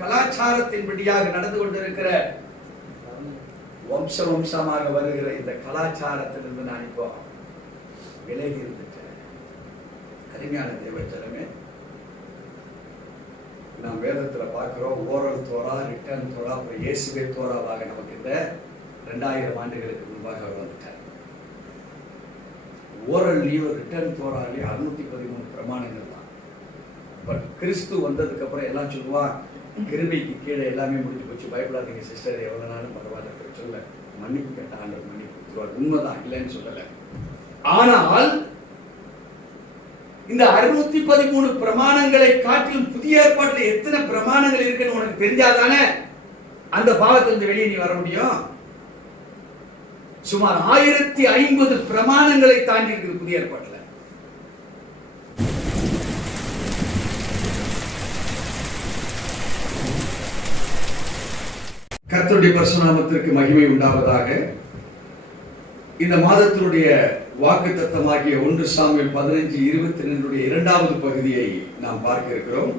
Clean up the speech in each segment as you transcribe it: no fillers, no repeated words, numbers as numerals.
கலாச்சாரத்தின்படியாக நடந்து கொண்டிருக்கிற வம்சமாக வருகிற இந்த கலாச்சாரத்திலிருந்து நான் இப்போ விலகி இருந்துட்டேன். அருமையான தேவச்சனமே, நாம் வேதத்துல பார்க்கிறோம், ஓரல் தோரா, ரிட்டர்ன் தோரா, அப்புறம் இயேசுவே தோராவாக நமக்கு இந்த 2000 ஆண்டுகளுக்கு முன்பாக அவர் வந்துட்டார். ஓரல்லையும் ரிட்டர்ன் தோராலையும் 613 பிரமாணங்கள் தான். பட் கிறிஸ்து வந்ததுக்கு அப்புறம் எல்லாம் சொல்லுவான், கிருபைக்கு கீழே எல்லாமே முடிஞ்சு போச்சு, பயப்படாதீங்க சிஸ்டர், எவ்வளவு நாளும் பரவாயில்ல சொல்ல, மன்னிப்பு கேட்ட ஆண்டவர் மன்னிப்பு கொடுத்துருவார். உண்மைதான், இல்லைன்னு சொல்லல. ஆனால் இந்த 613 பிரமாணங்களை காட்டிலும் புதிய ஏற்பாட்டில் எத்தனை பிரமாணங்கள் இருக்குன்னு உனக்கு தெரிஞ்சாதானே அந்த பாவத்திலிருந்து வெளியே நீ வர முடியும். சுமார் 1050 பிரமாணங்களை தாண்டி இருக்குது புதிய ஏற்பாட்டில். கர்த்தருடைய பரிசுநாமத்திற்கு மகிமை உண்டாவதாக. இந்த மாதத்தினுடைய வாக்குத்தத்தமாகிய 1 சாமுவேல் 15:22 இரண்டாவது பகுதியை நாம் பார்க்க இருக்கிறோம்.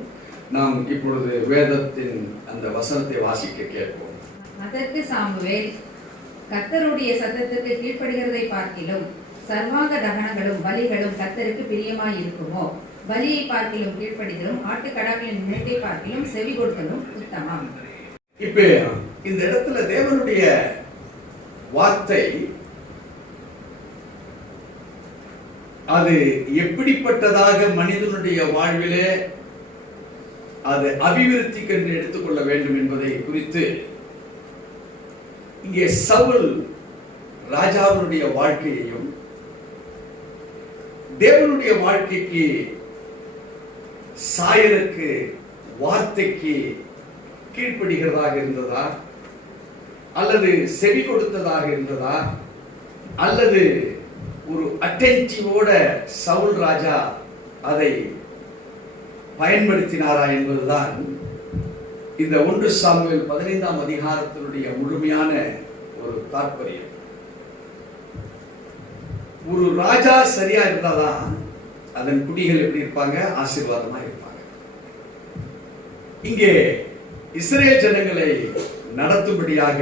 நாம் இப்பொழுது வேதத்தின் அந்த வசனத்தை வாசிக்க கேட்போம். அதற்கு சாமுவேல், கர்த்தருடைய சத்தத்துக்கு கீழ்ப்படுகிறதை பார்க்கிலும் சர்வாங்க தகனங்களும் பலிகளும் கர்த்தருக்கு பிரியமாய் இருக்குமோ? பலியை பார்க்கிலும் கீழ்ப்படிதலும் ஆட்டுக்கடாக்களின் நினைத்தை பார்க்கிலும் செவி கொடுத்தலும் உத்தமம். இப்ப இந்த இடத்துல தேவனுடைய வார்த்தை அது எப்படிப்பட்டதாக மனிதனுடைய வாழ்விலே அது அபிவிருத்திக்கு என்று எடுத்துக்கொள்ள வேண்டும் என்பதை குறித்து இங்கே சவுல் ராஜாவினுடைய வாழ்க்கையையும் தேவனுடைய வாழ்க்கைக்கு சாயலுக்கு வார்த்தைக்கு கீழ்ப்படுகிறதாக இருந்ததா, அல்லது செவி கொடுத்ததாக இருந்ததா, அல்லது ஒரு அட்டென்டிவோட சவுல் ராஜா அதை பயன்படுத்தினாரா என்பதுதான் இந்த 1 சாமுவேல் 15ஆம் அதிகாரத்தினுடைய முழுமையான ஒரு தாற்பயம். ஒரு ராஜா சரியா இருந்தாதான் அதன் குடிகள் எப்படி இருப்பாங்க? ஆசீர்வாதமா இருப்பாங்க. இங்கே இஸ்ரேல் ஜனங்களை நடத்தும்படியாக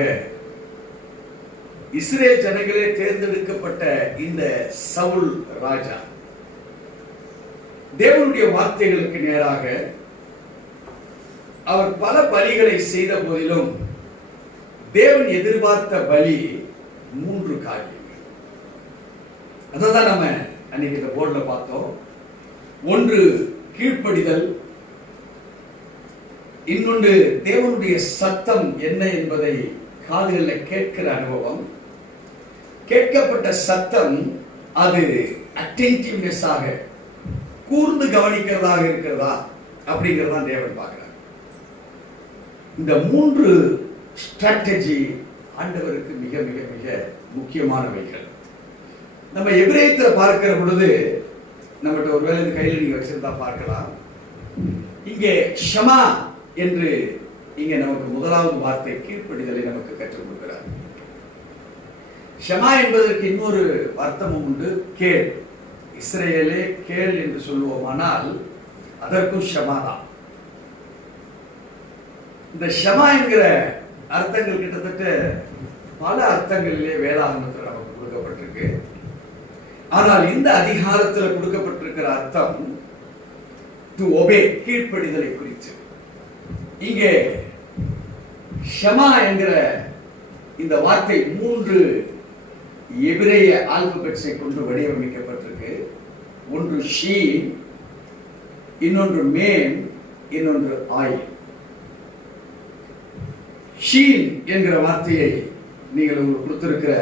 இஸ்ரேல் ஜனங்களே தேர்ந்தெடுக்கப்பட்ட இந்த சவுல் ராஜா தேவனுடைய வார்த்தைகளுக்கு நேராக அவர் பல பலிகளை செய்த போதிலும் தேவன் எதிர்பார்த்த பலி 3 காரியங்கள். அதான் நம்ம அன்னைக்கு இந்த போர்டுல பார்த்தோம். 1 கீழ்ப்படிதல், இன்னொன்று தேவனுடைய சத்தம் என்ன என்பதை காதுகளில் கேட்கிற அனுபவம், கேட்கப்பட்ட சத்தம் அது அட்டென்டிவ்னஸாக கூர்ந்து கவனிக்கிறதாக இருக்கிறதா அப்படிங்கிறதா தேவன் பார்க்கிறார். இந்த 3 ஸ்ட்ராட்டஜி ஆண்டவருக்கு மிக மிக மிக முக்கியமானவைகள். நம்ம எபிரேயத்துல பார்க்கிற பொழுது நம்மகிட்ட ஒருவேளை இந்த கையில் நீங்க வச்சிருந்தா பார்க்கலாம். இங்கே ஷமா என்று இங்க நமக்கு முதலாவது வார்த்தை கீழ்ப்படிதலை நமக்கு கற்றுக் கொடுக்கிறார். ஷமா என்பதற்கு இன்னொரு அர்த்தமும் உண்டு, கேள். இஸ்ரேலே கேள் என்று சொல்லுவோமானால் அதற்கும் ஷமா தான். இந்த ஷமா என்கிற அர்த்தங்கள் கிட்டத்தட்ட பல அர்த்தங்களிலே வேதாகமத்தில் நமக்கு கொடுக்கப்பட்டிருக்கு. ஆனால் இந்த அதிகாரத்தில் கொடுக்கப்பட்டிருக்கிற அர்த்தம் டு ஒபே, கீழ்ப்படிதலை குறித்து. இங்கே ஷமா என்கிற இந்த வார்த்தை 3 எபிரேய ஆல்பபெட்ஸை கொண்டு வடிவமைக்கப்பட்டிருக்கு. ஒன்று ஷீன், இன்னொன்று மேன், இன்னொன்று ஆயில். ஷீன் என்கிற வார்த்தையை நீங்கள் உங்களுக்கு கொடுத்திருக்கிற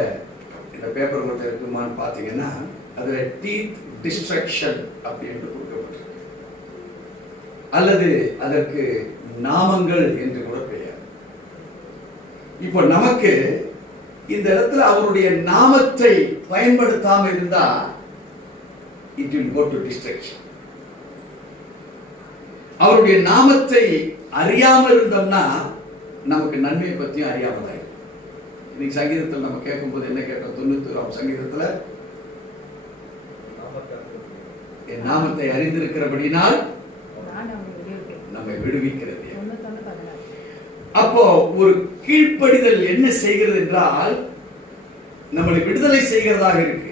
இந்த பேப்பர் மட்டும் இருக்குமான்னு பார்த்தீங்கன்னா அதுல டீத் டிஸ்ட்ரக்ஷன் அப்படின்னு கொடுக்கப்பட்டிருக்கு, அல்லது அதற்கு நாமங்கள் என்று கூட பெயர். இப்போ நமக்கு இந்த இடத்துல அவருடைய நாமத்தை பயன்படுத்தாம இருந்தா it will go to destruction. அவருடைய நாமத்தை அறியாமல் இருந்தோம்னா நமக்கு நன்மையை பத்தியும் அறியாமல் தான். இன்னைக்கு சங்கீதத்தில் நம்ம கேட்கும் போது என்ன கேட்டோம்? 91ஆம் சங்கீதத்துல என் நாமத்தை அறிந்திருக்கிறபடினால் நம்மை விடுவிக்கிறது. அப்போ ஒரு கீழ்ப்படிதல் என்ன செய்கிறது என்றால் நம்மளை விடுதலை செய்கிறதாக இருக்கு.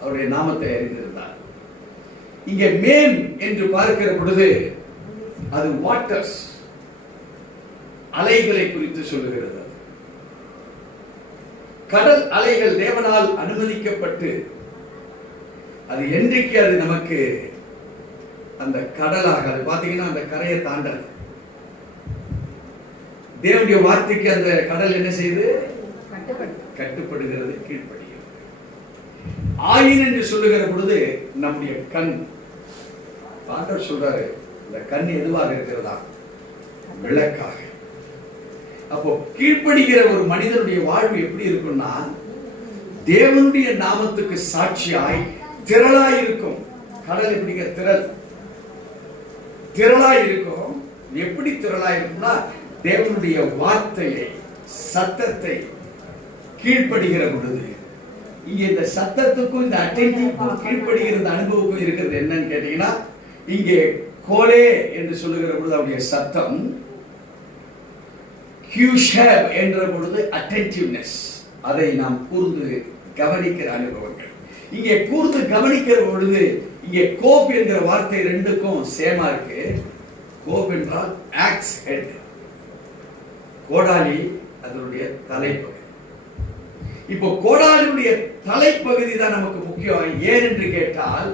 அவருடைய நாமத்தை அறிந்திருந்தார். இங்கே மேம் என்று பார்க்கிற பொழுது அது வாட்டர்ஸ், அலைகளை குறித்து சொல்லுகிறது. கடல் அலைகள் தேவனால் அனுமதிக்கப்பட்டு அது என்றைக்கு அது நமக்கு அந்த கடலாக, அது பாத்தீங்கன்னா அந்த கரையை தாண்டது. தேவனுடைய வார்த்தைக்கு அந்த கடல் என்ன செய்யுது? கட்டுப்படுகிறது, கீழ்ப்படுகிறது. ஆயின் என்று சொல்லுகிற பொழுது நம்முடைய கண், ஆண்டவர் சொல்றாரு இந்த கண் எதுவாக இருக்கிறதா? விளக்காக. அப்போ கீழ்ப்படுகிற ஒரு மனிதனுடைய வாழ்வு எப்படி இருக்கும்னா, தேவனுடைய நாமத்துக்கு சாட்சியாய் திரளாய் இருக்கும். கடல் எப்படிங்க? திரளாய் இருக்கும். எப்படி திரளாய் இருக்கும்னா, தேவனுடைய வார்த்தையை, சத்தத்தை கீழ்ப்படுகிற பொழுது, இங்க இந்த சத்தத்துக்கும் இந்த அட்டென்டிவ்க்கும் கீழ்ப்படுகிற அனுபவம் இருக்கிறது என்னன்னு கேட்டீங்கன்னா, இங்கே கோலே என்று சொல்லுகிற பொழுது அவருடைய சத்தம், ஹியூஷேப் என்ற பொழுது அட்டென்டிவ்னஸ், அதை நாம் கூர்ந்து கவனிக்கிற அனுபவங்கள். இங்கே கூர்ந்து கவனிக்கிற பொழுது இங்கே கோப் என்கிற வார்த்தை ரெண்டுக்கும் சேமா இருக்கு. கோப் என்றால் ஆக்ஸ் ஹெட், கோடாலி அதனுடைய தலைப்பகுதி. இப்போ கோடாலியுடைய தலைப்பகுதி தான் நமக்கு முக்கியம். ஏன் என்று கேட்டால்,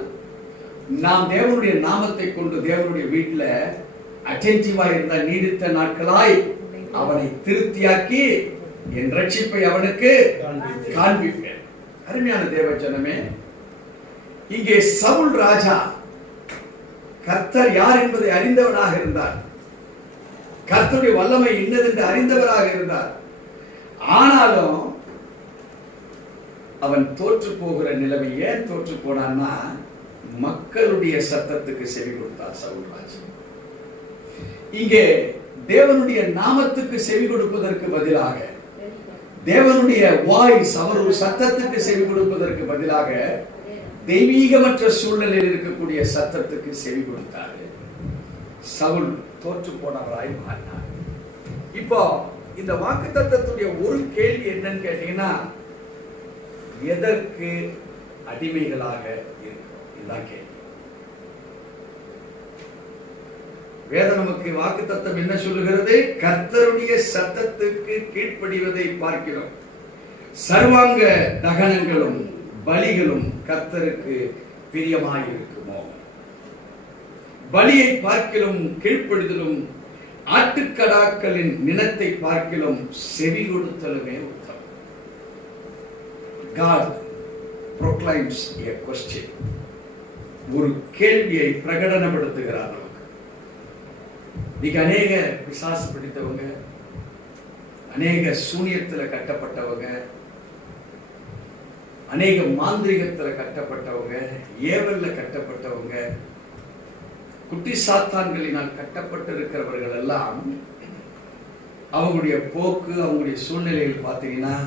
நாம் தேவனுடைய நாமத்தை கொண்டு தேவனுடைய வீட்டுல அட்டென்டிவா இருந்த நீடித்த நாட்களாய் அவனை திருப்தியாக்கி என் ரட்சிப்பை அவனுக்கு காண்பிப்பேன். அருமையான தேவஜனமே, இங்கே சவுல் ராஜா கர்த்தர் யார் என்பதை அறிந்தவனாக இருந்தார். கர்த்தருடைய வல்லமை இன்னதென்று அறிந்தவராக இருந்தார். ஆனாலும் அவன் தோற்று போகிற நிலைமை. ஏன் தோற்று போனான்னா, மக்களுடைய சத்தத்துக்கு செவி கொடுத்தார் சவுல் ராஜா. இங்கே தேவனுடைய நாமத்துக்கு செவி கொடுப்பதற்கு பதிலாக, தேவனுடைய வாய்ஸ், அவர் ஒரு சத்தத்துக்கு செவி கொடுப்பதற்கு பதிலாக தெய்வீகமற்ற சூழ்நிலையில் இருக்கக்கூடிய சத்தத்துக்கு செவி கொடுத்தார். சவுல் தோற்று போனவராய் மாறினார். இப்போ இந்த வாக்குத்தத்தத்துடைய ஒரு கேள்வி என்னன்னு கேட்டீங்கன்னா, எதற்கு அடிமைகளாக இருக்கிறோம்? இதுதான் கேள்வி. வேதம் நமக்கு வாக்குத்தத்தம் என்ன சொல்லுகிறது? கர்த்தருடைய சத்தத்துக்கு கீழ்ப்படிவதை பார்க்கிறோம். சர்வாங்க தகனங்களும் பலிகளும் கர்த்தருக்கு பிரியமாயிருக்குமோ? பலியை பார்க்கிலும் கீழ்ப்படிதலும் ஆட்டுக்கடாக்களின் நினத்தை பார்க்கிலும் செவி கொடுத்தலுமே உத்தமம். God proclaims a question. ஒரு கேள்வியை பிரகடனப்படுத்துகிறார். இன்னைக்கு அநேக பிசாசு பிடித்தவங்க, அநேக சூனியத்துல கட்டப்பட்டவங்க, அநேக மாந்திரிகத்துல கட்டப்பட்டவங்க, ஏவல்ல கட்டப்பட்டவங்க, குட்டி சாத்தான்களினால் கட்டப்பட்டிருக்கிறவர்கள் எல்லாம் அவங்களுடைய போக்கு, அவங்களுடைய சூழ்நிலைகள் பார்த்தீங்கன்னா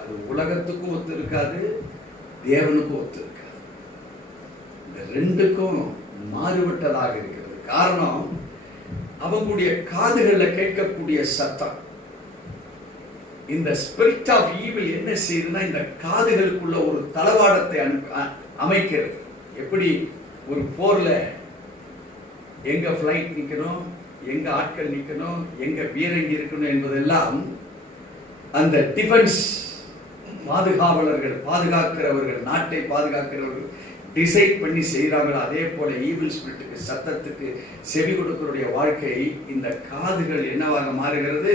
அது உலகத்துக்கும் ஒத்து இருக்காது, தேவனுக்கும் ஒத்து இருக்காது. இந்த ரெண்டுக்கும் மாறுபட்டதாக இருக்கிறது. காரணம், அவங்களுடைய காதுகள்ல கேட்கக்கூடிய சத்தம். இந்த ஸ்பிரிட் ஆஃப் ஈவில் என்ன செய்யுதுன்னா, இந்த காதுகளுக்குள்ள ஒரு தளவாடத்தை அமைக்கிறது. எப்படி ஒரு போர்ல எங்க பிளைட் நிக்கணும், எங்க ஆட்கள் நிக்கணும், எங்க பீரங்கி இருக்கணும் என்பதெல்லாம் அந்த டிஃபென்ஸ் பாதுகாவலர்கள், பாதுகாக்கிறவர்கள், நாட்டை பாதுகாக்கிறவர்கள் டிசைட் பண்ணி செய்யறாங்களோ, அதே போல ஈவில் ஸ்பிரிட்டுக்கு, சத்தத்துக்கு செவி கொடுக்கிறவருடைய வாழ்க்கை, இந்த காதுகள் என்னவாக மாறுகிறது?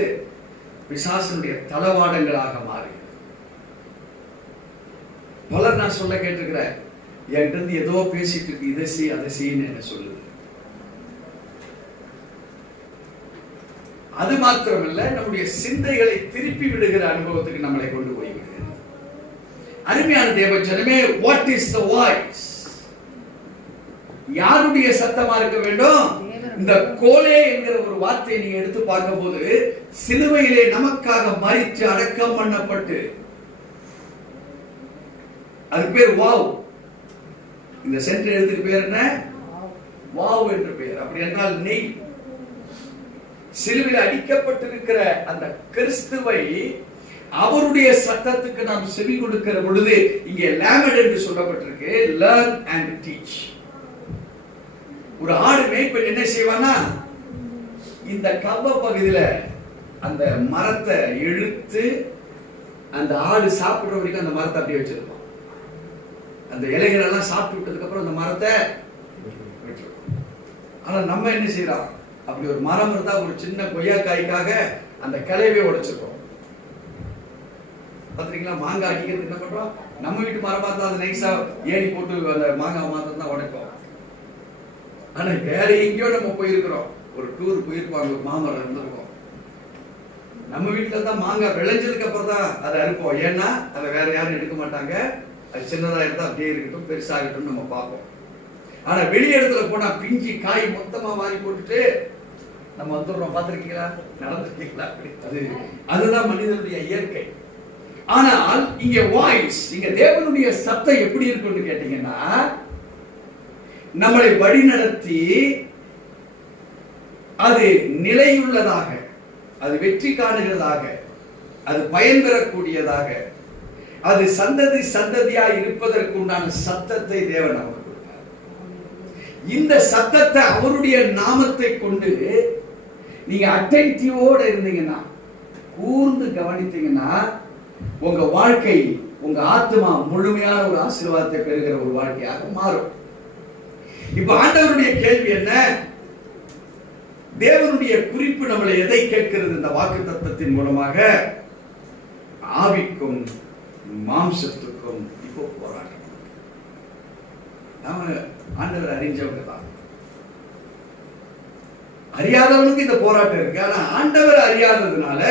பிசாசனுடைய தளவாடங்களாக மாறுகிறது. பலர் நான் சொல்ல கேட்டிருக்கிறேன், என்கிட்ட ஏதோ பேசிட்டு இருக்கு, இதை செய் அதை செய்யன்னு என்ன சொல்லுது. அது மாத்திரமல்ல, நம்முடைய சிந்தைகளை திருப்பி விடுகிற அனுபவத்துக்கு நம்மளை கொண்டு போய் விடுகிறது. அருமையான தேவஜனமே, வாட் இஸ் த வாய்ஸ்? யாருடைய சத்தமா இருக்க வேண்டும்? இந்த கோலே என்கிற ஒரு வார்த்தையை நீங்க எடுத்து பார்க்கும் போது, சிலுவையிலே நமக்காக மரித்து அடக்கம் பண்ணப்பட்டு, அது பேர் வாவ். இந்த சென்டர் எழுத்துக்கு பேர் என்ன? வாவ் என்று பெயர். அப்படி என்றால் நெய். சிலுவையில் அடிக்கப்பட்டிருக்கிற அந்த கிறிஸ்துவை அவருடைய சத்தத்துக்கு நாம் செவி கொடுக்கிற பொழுது இங்கே லேமட் என்று சொல்லப்பட்டிருக்கு, learn and teach. ஒரு ஆடு மேய்ப்பன் என்ன செய்வானா, இந்த கவ்வ பகுதியில அந்த மரத்தை இழுத்து அந்த ஆடு சாப்பிடுற வரைக்கும் அந்த மரத்தை அப்படியே வச்சிருப்பான். அந்த இலைகள் எல்லாம் சாப்பிட்டு விட்டதுக்கு அப்புறம் அந்த மரத்தை விட்டுருப்பான். ஆனா நம்ம என்ன செய்யறோம், அப்படி ஒரு மரம் இருந்தா ஒரு சின்ன கொய்யாக்காய்க்காக அந்த கிளையவே உடைச்சிருக்கோம். பாத்தீங்களா, மாங்காய் அடிக்கிறதுக்கு என்ன பண்றோம், நம்ம வீட்டு மரமா இருந்தா அதை நைஸா ஏறி போட்டு அந்த மாங்காய் மாத்திரம் தான் உடைப்போம். ஆனா வேற எங்கேயோ நம்ம போயிருக்கிறோம், ஒரு டூர் போயிருப்போம், அங்க ஒரு மாமரம் இருந்திருக்கும். நம்ம வீட்டுல தான் மாங்காய் விளைஞ்சதுக்கு அப்புறம் தான் அதை அறுப்போம். ஏன்னா அதை வேற யாரும் எடுக்க மாட்டாங்க, அது சின்னதா இருந்தா அப்படியே இருக்கட்டும் பெருசாகட்டும் நம்ம பார்ப்போம். ஆனா வெளி இடத்துல போனா பிஞ்சி காய் மொத்தமா வாங்கி போட்டுட்டு நம்ம வந்துடுறோம். பார்த்திருக்கீங்களா, நடந்திருக்கீங்களா? அதுதான் மனிதனுடைய இயற்கை. ஆனால் இங்க வாய்ஸ், இங்க தேவனுடைய சத்தம் எப்படி இருக்குன்னு கேட்டீங்கன்னா, நம்மளை வழிநடத்தி அது நிலையுள்ளதாக, அது வெற்றி காணுகிறதாக, அது பயன் பெறக்கூடியதாக, அது சந்ததி சந்ததியா இருப்பதற்கு உண்டான சத்தத்தை தேவன் நமக்கு கொடுத்தார். இந்த சத்தத்தை அவருடைய நாமத்தை கொண்டு நீங்க அட்டென்டிவோட இருந்தீங்கன்னா, கூர்ந்து கவனித்தீங்கன்னா, உங்க வாழ்க்கை, உங்க ஆத்மா முழுமையான ஒரு ஆசீர்வாதத்தை பெறுகிற ஒரு வாழ்க்கையாக மாறும். இப்ப ஆண்டவருடைய கேள்வி என்ன, தேவனுடைய குறிப்பு நம்மளை எதை கேட்கிறது? இந்த வாக்குத்தத்தத்தின் மூலமாக ஆவிக்கும் மாம்சத்துக்கும் இப்போ போராட்டம். நாம ஆண்டவர் அறிஞ்சவங்க தான், அறியாதவனுக்கு இந்த போராட்டம் இருக்கு. ஆனா ஆண்டவர் அறியாததுனால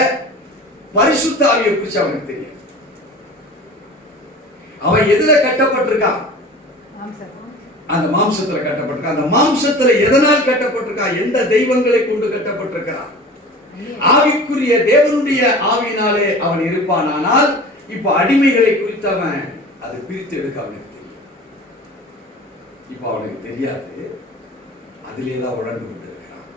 பரிசுத்த ஆவியை குறித்து அவனுக்கு தெரியும். அவன் எதுல கட்டப்பட்டிருக்கான்? அந்த மாம்சத்துல கட்டப்பட்டிருக்கான். அந்த மாம்சத்துல எதனால் கட்டப்பட்டிருக்கான்? எந்த தெய்வங்களை கொண்டு கட்டப்பட்டிருக்கிறான்? ஆவிக்குரிய தேவனுடைய ஆவியினாலே அவன் இருப்பான். ஆனால் இப்ப அடிமைகளை குறித்து அவன் அதை பிரித்து எடுக்க அவனுக்கு தெரியும். இப்ப அவனுக்கு தெரியாது, அதிலேதான் உழந்து கொண்டிருக்கிறான்.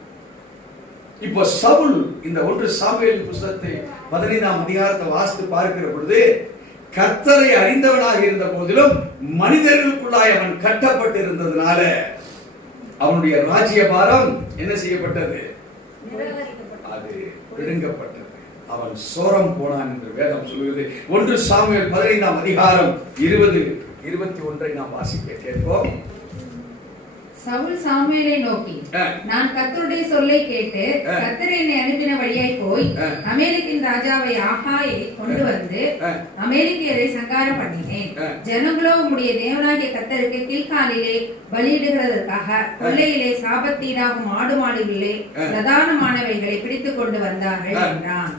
இப்போ சவுல் இந்த 1 சாமுவேல் புத்தகத்தை 15ஆம் அதிகாரத்தை வாசித்து பார்க்கிற பொழுது, கர்த்தரை அறிந்தவனாக இருந்த போதிலும் மனிதர்களுக்குள்ளாய் அவன் கட்டப்பட்டு இருந்ததுனால அவனுடைய ராஜ்யபாரம் என்ன செய்யப்பட்டது? அது விழுங்கப்பட்டது. அவன் சோரம் போனான் என்று வேதம் சொல்லுகிறது. 1 சாமுவேல் 15ஆம் அதிகாரம் 20-21 நாம் வாசிக்க கேட்போம். சவுல் சாமுவேலை நோக்கி, நான் கர்த்தருடைய சொல்லை கேட்டு கர்த்தர் என்னை அனுப்பின வழியாய் போய் அமேலிக்கின் ராஜாவை ஆகாயை கொண்டு வந்து அமேலிக்கியரை சங்காரம் பண்ணினேன். ஜனங்களோ உம்முடைய தேவனாகிய கர்த்தருக்கு கீழ்காலிலே பலியிடுகிறதற்காக கொள்ளையிலே சாபத்தீடாகும் ஆடு மாடுகளிலே பிரதானமானவைகளை பிடித்துக் கொண்டு வந்தார்கள் என்றான்.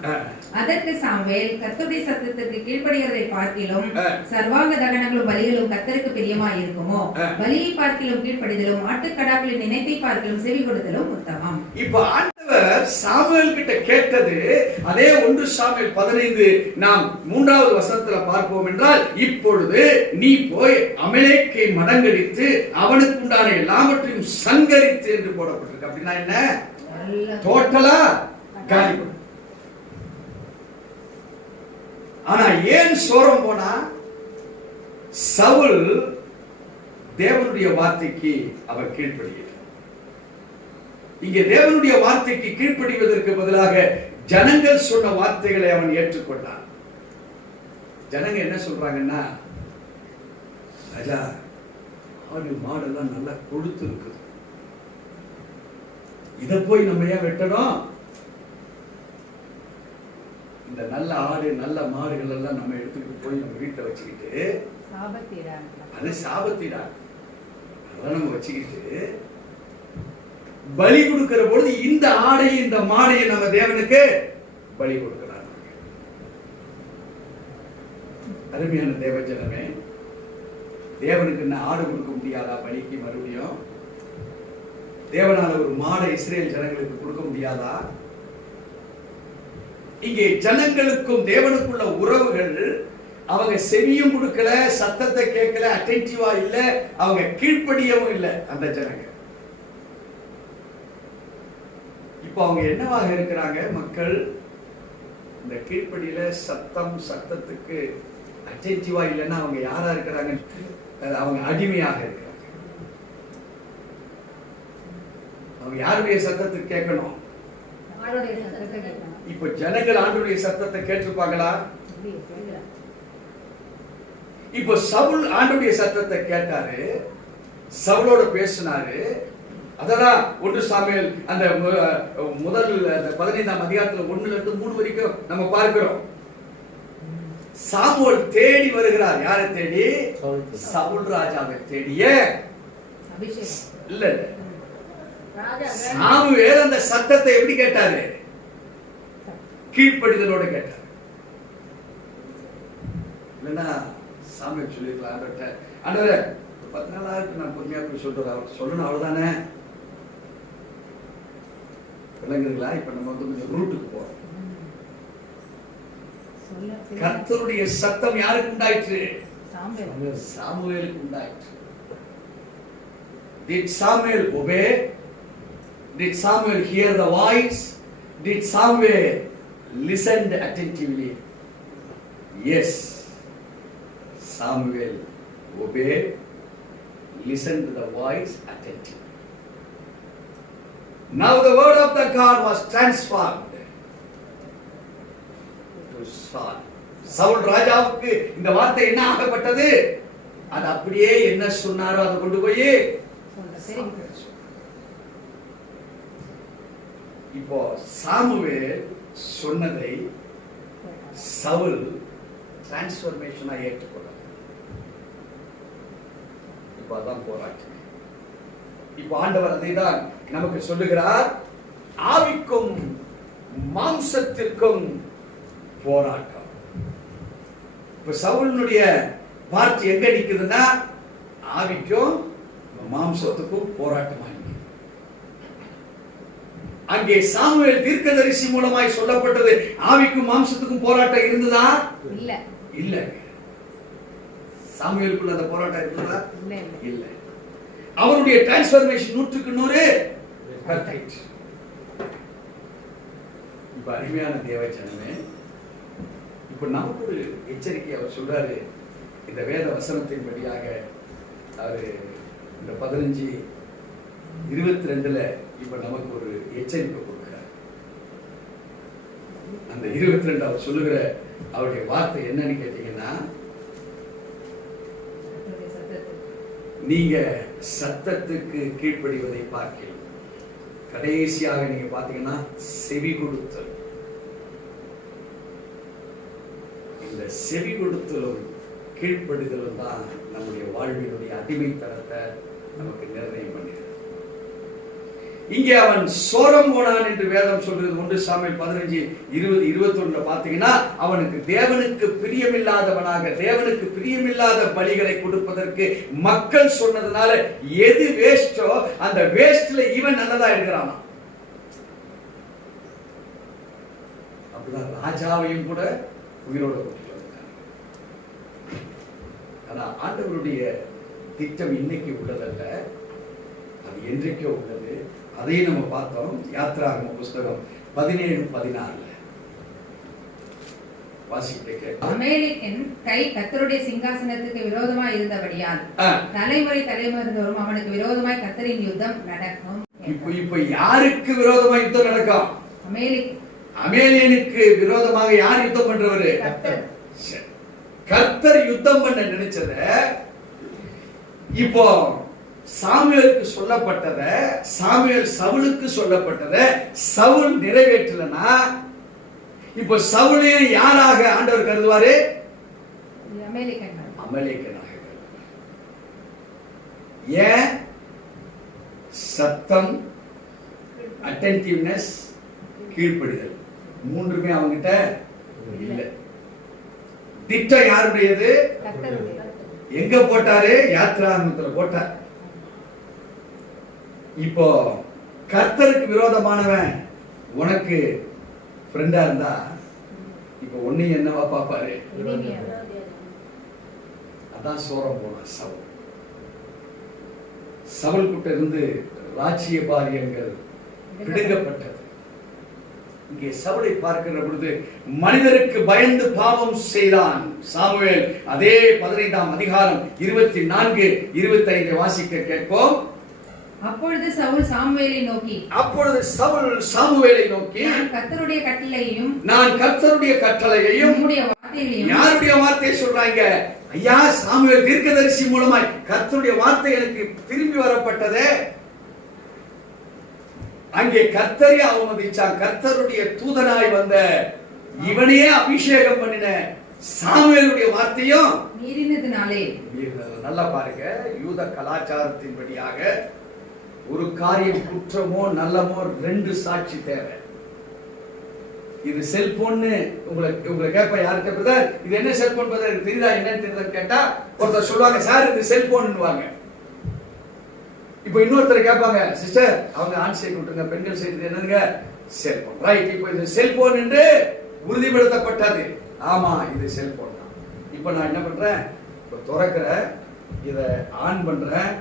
அதற்கு சாமுவேல், கர்த்தருடைய சத்தத்துக்கு கீழ்ப்படுகிறதை பார்க்கிலும் சர்வாங்க தகனங்களும் பலிகளும் கர்த்தருக்கு பிரியமாய் இருக்குமோ? பலியை பார்க்கிலும் கீழ்ப்படிதலும் ஆட்டுக்கடாக்களின் நினைத்தை பார்க்கிலும் செவி கொடுத்தலும் உத்தமம். இப்ப ஆண்டவர் சாமுவேல் கிட்ட கேட்டது அதே 1 சாமுவேல் 15 நாம் 3வது வசனத்துல பார்ப்போம் என்றால், இப்பொழுது நீ போய் அமலேக்கை மடங்கடித்து அவனுக்கு உண்டான எல்லாவற்றையும் சங்கரித்து என்று போடப்பட்டிருக்கு. அப்படின்னா என்ன? டோட்டலா காலி. ஆனா ஏன் சோரம் போனா? சவுல் தேவனுடைய வார்த்தைக்கு அவர் கீழ்ப்படியவில்லை. இங்கே தேவனுடைய வார்த்தைக்கு கீழ்ப்படிவதற்கு பதிலாக ஜனங்கள் சொன்ன வார்த்தைகளை அவன் ஏற்றுக்கொண்டான். ஜனங்க என்ன சொல்றாங்கன்னா, ராஜா ஆடு மாடெல்லாம் நல்லா கொழுத்து இருக்குது, இத போய் நம்ம ஏன் வெட்டணும்? இந்த நல்ல ஆடு நல்ல மாடுகள் எல்லாம் நம்ம எடுத்துக்கிட்டு போய் நம்ம வீட்டை வச்சுக்கிட்டு அது சாபத்திடா அதை நம்ம வச்சுக்கிட்டு பலி கொடுக்கிற பொழுது இந்த ஆடையும் இந்த மாடையும் நம்ம தேவனுக்கு பலி கொடுக்கிறார். அருமையான தேவஜனமே, தேவனுக்கு என்ன ஆடு கொடுக்க முடியாதா பலிக்கு? மறுபடியும் தேவனால ஒரு மாடை இஸ்ரேல் ஜனங்களுக்கு கொடுக்க முடியாதா? இங்கே ஜனங்களுக்கும் தேவனுக்குள்ள உறவுகள், அவங்க செவியும் கொடுக்கல, சத்தத்தை கேட்கல, அட்டென்டிவா இல்ல, அவங்க கீழ்ப்படியவும் இல்லை அந்த ஜனங்க. இப்ப இப்போ அவங்க என்னவாக இருக்கிறாங்க? மக்கள் இந்த கீழ்ப்படியில சத்தத்துக்கு அட்டென்டிவா இல்லைன்னா அவங்க யாரா இருக்கிறாங்க? அவங்க அடிமையாக இருக்கிறாங்க. அவங்க யாருடைய சத்தத்துக்கு கேட்கணும்? இப்ப ஜனங்கள் ஆண்டவருடைய சத்தத்தை கேட்டிருப்பாங்களா? இப்ப சவுல் ஆண்டவருடைய சத்தத்தை கேட்டாரு, சவுலோட பேசினாரு. அதான் 1 சாமுவேல் அந்த முதல் 15ஆம் அதிகாரத்துல 1ல இருந்து 3 வரைக்கும் நம்ம பார்க்கிறோம். சாமுவேல் தேடி வருகிறார். யாரை தேடி? சவுல் ராஜாவை தேடிய இல்ல. சாமுவேல் அந்த சத்தத்தை எப்படி கேட்டாரு? கீழ்ப்படிதலோட கேட்டார். இல்லைன்னா சாமுவேல் சொல்லிருக்கலாம், ஆண்டவரே 10 நாளா இருக்கு, நான் பொறுமையா போய் சொல்லணும், அவ்வளவுதானே. விளங்குதுங்களா? இப்ப நம்ம கொஞ்சம் ரூட்டுக்கு போறோம். கர்த்தருடைய சத்தம் யாருக்கு உண்டாயிற்று? சாமுவேலுக்கு உண்டாயிற்று. Did Samuel obey? Did Samuel hear the voice? Did Samuel listen attentively? Yes. Samuel obeyed, listened to the voice attentively. Now the word of the God was transformed to Saul. Saul ராஜாவுக்கு இந்த வார்த்தை என்ன ஆகப்பட்டது? அது அப்படியே என்ன சொன்னாரோ அதை கொண்டு போய் இப்போ சாமுவேல் சொன்னதை சவுல் டிரான்ஸ்ஃபர்மேஷனா ஏற்றுக்கொண்டார். இப்போ அதான் போராட்டம். இப்போ ஆண்டவர் அதை தான் நமக்கு சொல்லுகிறார். ஆவிக்கும் மாம்சத்திற்கும் போராட்டம். இப்ப சவுலுடைய பார்ட்டி எங்க நிக்குதுன்னா ஆவிக்கும் மாம்சத்துக்கும் போராட்டமா நிக்குது. அங்கே சாமுவேல் தீர்க்கதரிசி மூலமாய் சொல்லப்பட்டது ஆவிக்கும் மாம்சத்துக்கும் போராட்டம் இருந்ததா? இல்ல இல்ல. சாமுவேலுக்குள்ள அந்த போராட்டம் இருந்ததா? இல்ல. அவருடைய டிரான்ஸ்ஃபர்மேஷன் 100க்கு 100 பெர்ஃபெக்ட். இப்ப அருமையான தேவஜனமே, இப்ப நமக்கு ஒரு எச்சரிக்கை அவர் சொல்றாரு. இந்த வேத வசனத்தின் படியாக அவரு இந்த 15:22ல இப்ப நமக்கு ஒரு எச்சரிக்கை கொடுக்கிறார். அந்த 22 அவர் சொல்லுகிற அவருடைய வார்த்தை என்னன்னு கேட்டீங்கன்னா, நீங்க சத்தத்துக்கு கீழ்ப்படிவதை பார்க்கலாம். கடைசியாக நீங்க பாத்தீங்கன்னா செவி கொடுத்தல். இந்த செவி கொடுத்தலும் கீழ்ப்படிதலும் தான் நம்முடைய வாழ்வினுடைய அடிமைத்தனத்தை நமக்கு நிர்ணயம் பண்ணுகிறது. இங்கே அவன் சோரம் போனான் என்று வேதம் சொல்றது 1 சாமுவேல் 15:20-21 பாத்தீங்கன்னா, அவனுக்கு தேவனுக்கு பிரியமில்லாதவனாக தேவனுக்கு பிரியமில்லாத பலிகளை கொடுப்பதற்கு மக்கள் சொன்னதுனால எது வேஸ்டோ அந்த வேஸ்ட்ல இவன் நல்லதா இருக்கிறான். அப்படிதான் ராஜாவையும் கூட உயிரோட கூட்டிட்டு வந்தார். ஆனா ஆண்டவருடைய திட்டம் இன்னைக்கு உள்ளதல்ல, அது என்றைக்கோ உள்ளது. அதையும் நம்ம பார்த்தோம். யாத்திராகம புஸ்தகம் 17:14 வாசிக்க. அமலேக்கின் கை கர்த்தருடைய சிங்காசனத்துக்கு விரோதமாய் இருந்தபடியால் தலைமுறை தலைமுறைதோறும் அவனுக்கு விரோதமாய் கர்த்தரின் யுத்தம் நடக்கும். இப்ப யாருக்கு விரோதமா யுத்தம் நடக்கும்? அமலேனுக்கு விரோதமாக யார் யுத்தம் பண்றவரு? கர்த்தர் யுத்தம் பண்ண நினைச்சத இப்போ சாமுவேலுக்கு சொல்லப்பட்டத சாமுவேல் சவுலுக்கு சொல்லப்பட்டத சவுல் நிறைவேற்றலனா இப்போ சவுலையும் யாராக ஆண்டவர் கருதுவாரு? அமலேக்கனாக. ஏன்? சத்தம், அட்டென்டிவ்னஸ், கீழ்ப்படிதல் மூன்றுமே அவங்கிட்ட இல்ல. திட்டம் யாருடையது? எங்க போட்டாரு? யாத்திராகமத்துல போட்டார். இப்போ கர்த்தருக்கு விரோதமானவன் உனக்கு ஃப்ரெண்டா இருந்தா இப்ப ஒன்னையும் என்னவா பாப்பாரு? அதான் சோரம் போன சவுல். சவுல் கிட்ட இருந்து ராஜ்ய பாரியங்கள் பிடுங்கப்பட்டது. இங்கே சவுலை பார்க்கிற பொழுது மனிதருக்கு பயந்து பாவம் செய்தான். சாமுவேல் அதே 15ஆம் அதிகாரம் 24, 25 வாசிக்க கேட்போம். அப்பொழுது சவுல் சாமுவேலை நோக்கி நான் கர்த்தருடைய கட்டளையையும் யாருடைய வார்த்தையை சொல்றாங்க? ஐயா, சாமுவேல் தீர்க்கதரிசி மூலமாய் கர்த்தருடைய வார்த்தை எனக்கு திரும்பி வரப்பட்டதே. அங்கே கர்த்தரை அவமதிச்சான். கர்த்தருடைய தூதனாய் வந்த இவனையே அபிஷேகம் பண்ணின சாமுவேலுடைய வார்த்தையும் மீறினதினாலே. நல்லா பாருங்க, யூத கலாச்சாரத்தின்படியாக ஒரு காரியம் குற்றமோ நல்லமோ 2 சாட்சி தேவை. இது செல்போன்னு உங்களை கேட்ப யாருக்கு பிரதர் இது என்ன செல்போன் பிரதர் எனக்கு தெரியுதா என்னன்னு தெரியுதான்னு கேட்டா ஒருத்தர் சொல்லுவாங்க சார் இது செல்போன்னுவாங்க. இப்போ இன்னொருத்தர் கேட்பாங்க சிஸ்டர் அவங்க ஆண் சைடு விட்டுருங்க பெண்கள் சைடு என்னங்க செல்போன். ரைட், இப்போ இது செல்போன் என்று உறுதிப்படுத்தப்பட்டது. ஆமா இது செல்போன் தான். இப்போ நான் என்ன பண்றேன், இப்போ திறக்கிறேன், இதை ஆன் பண்றேன்,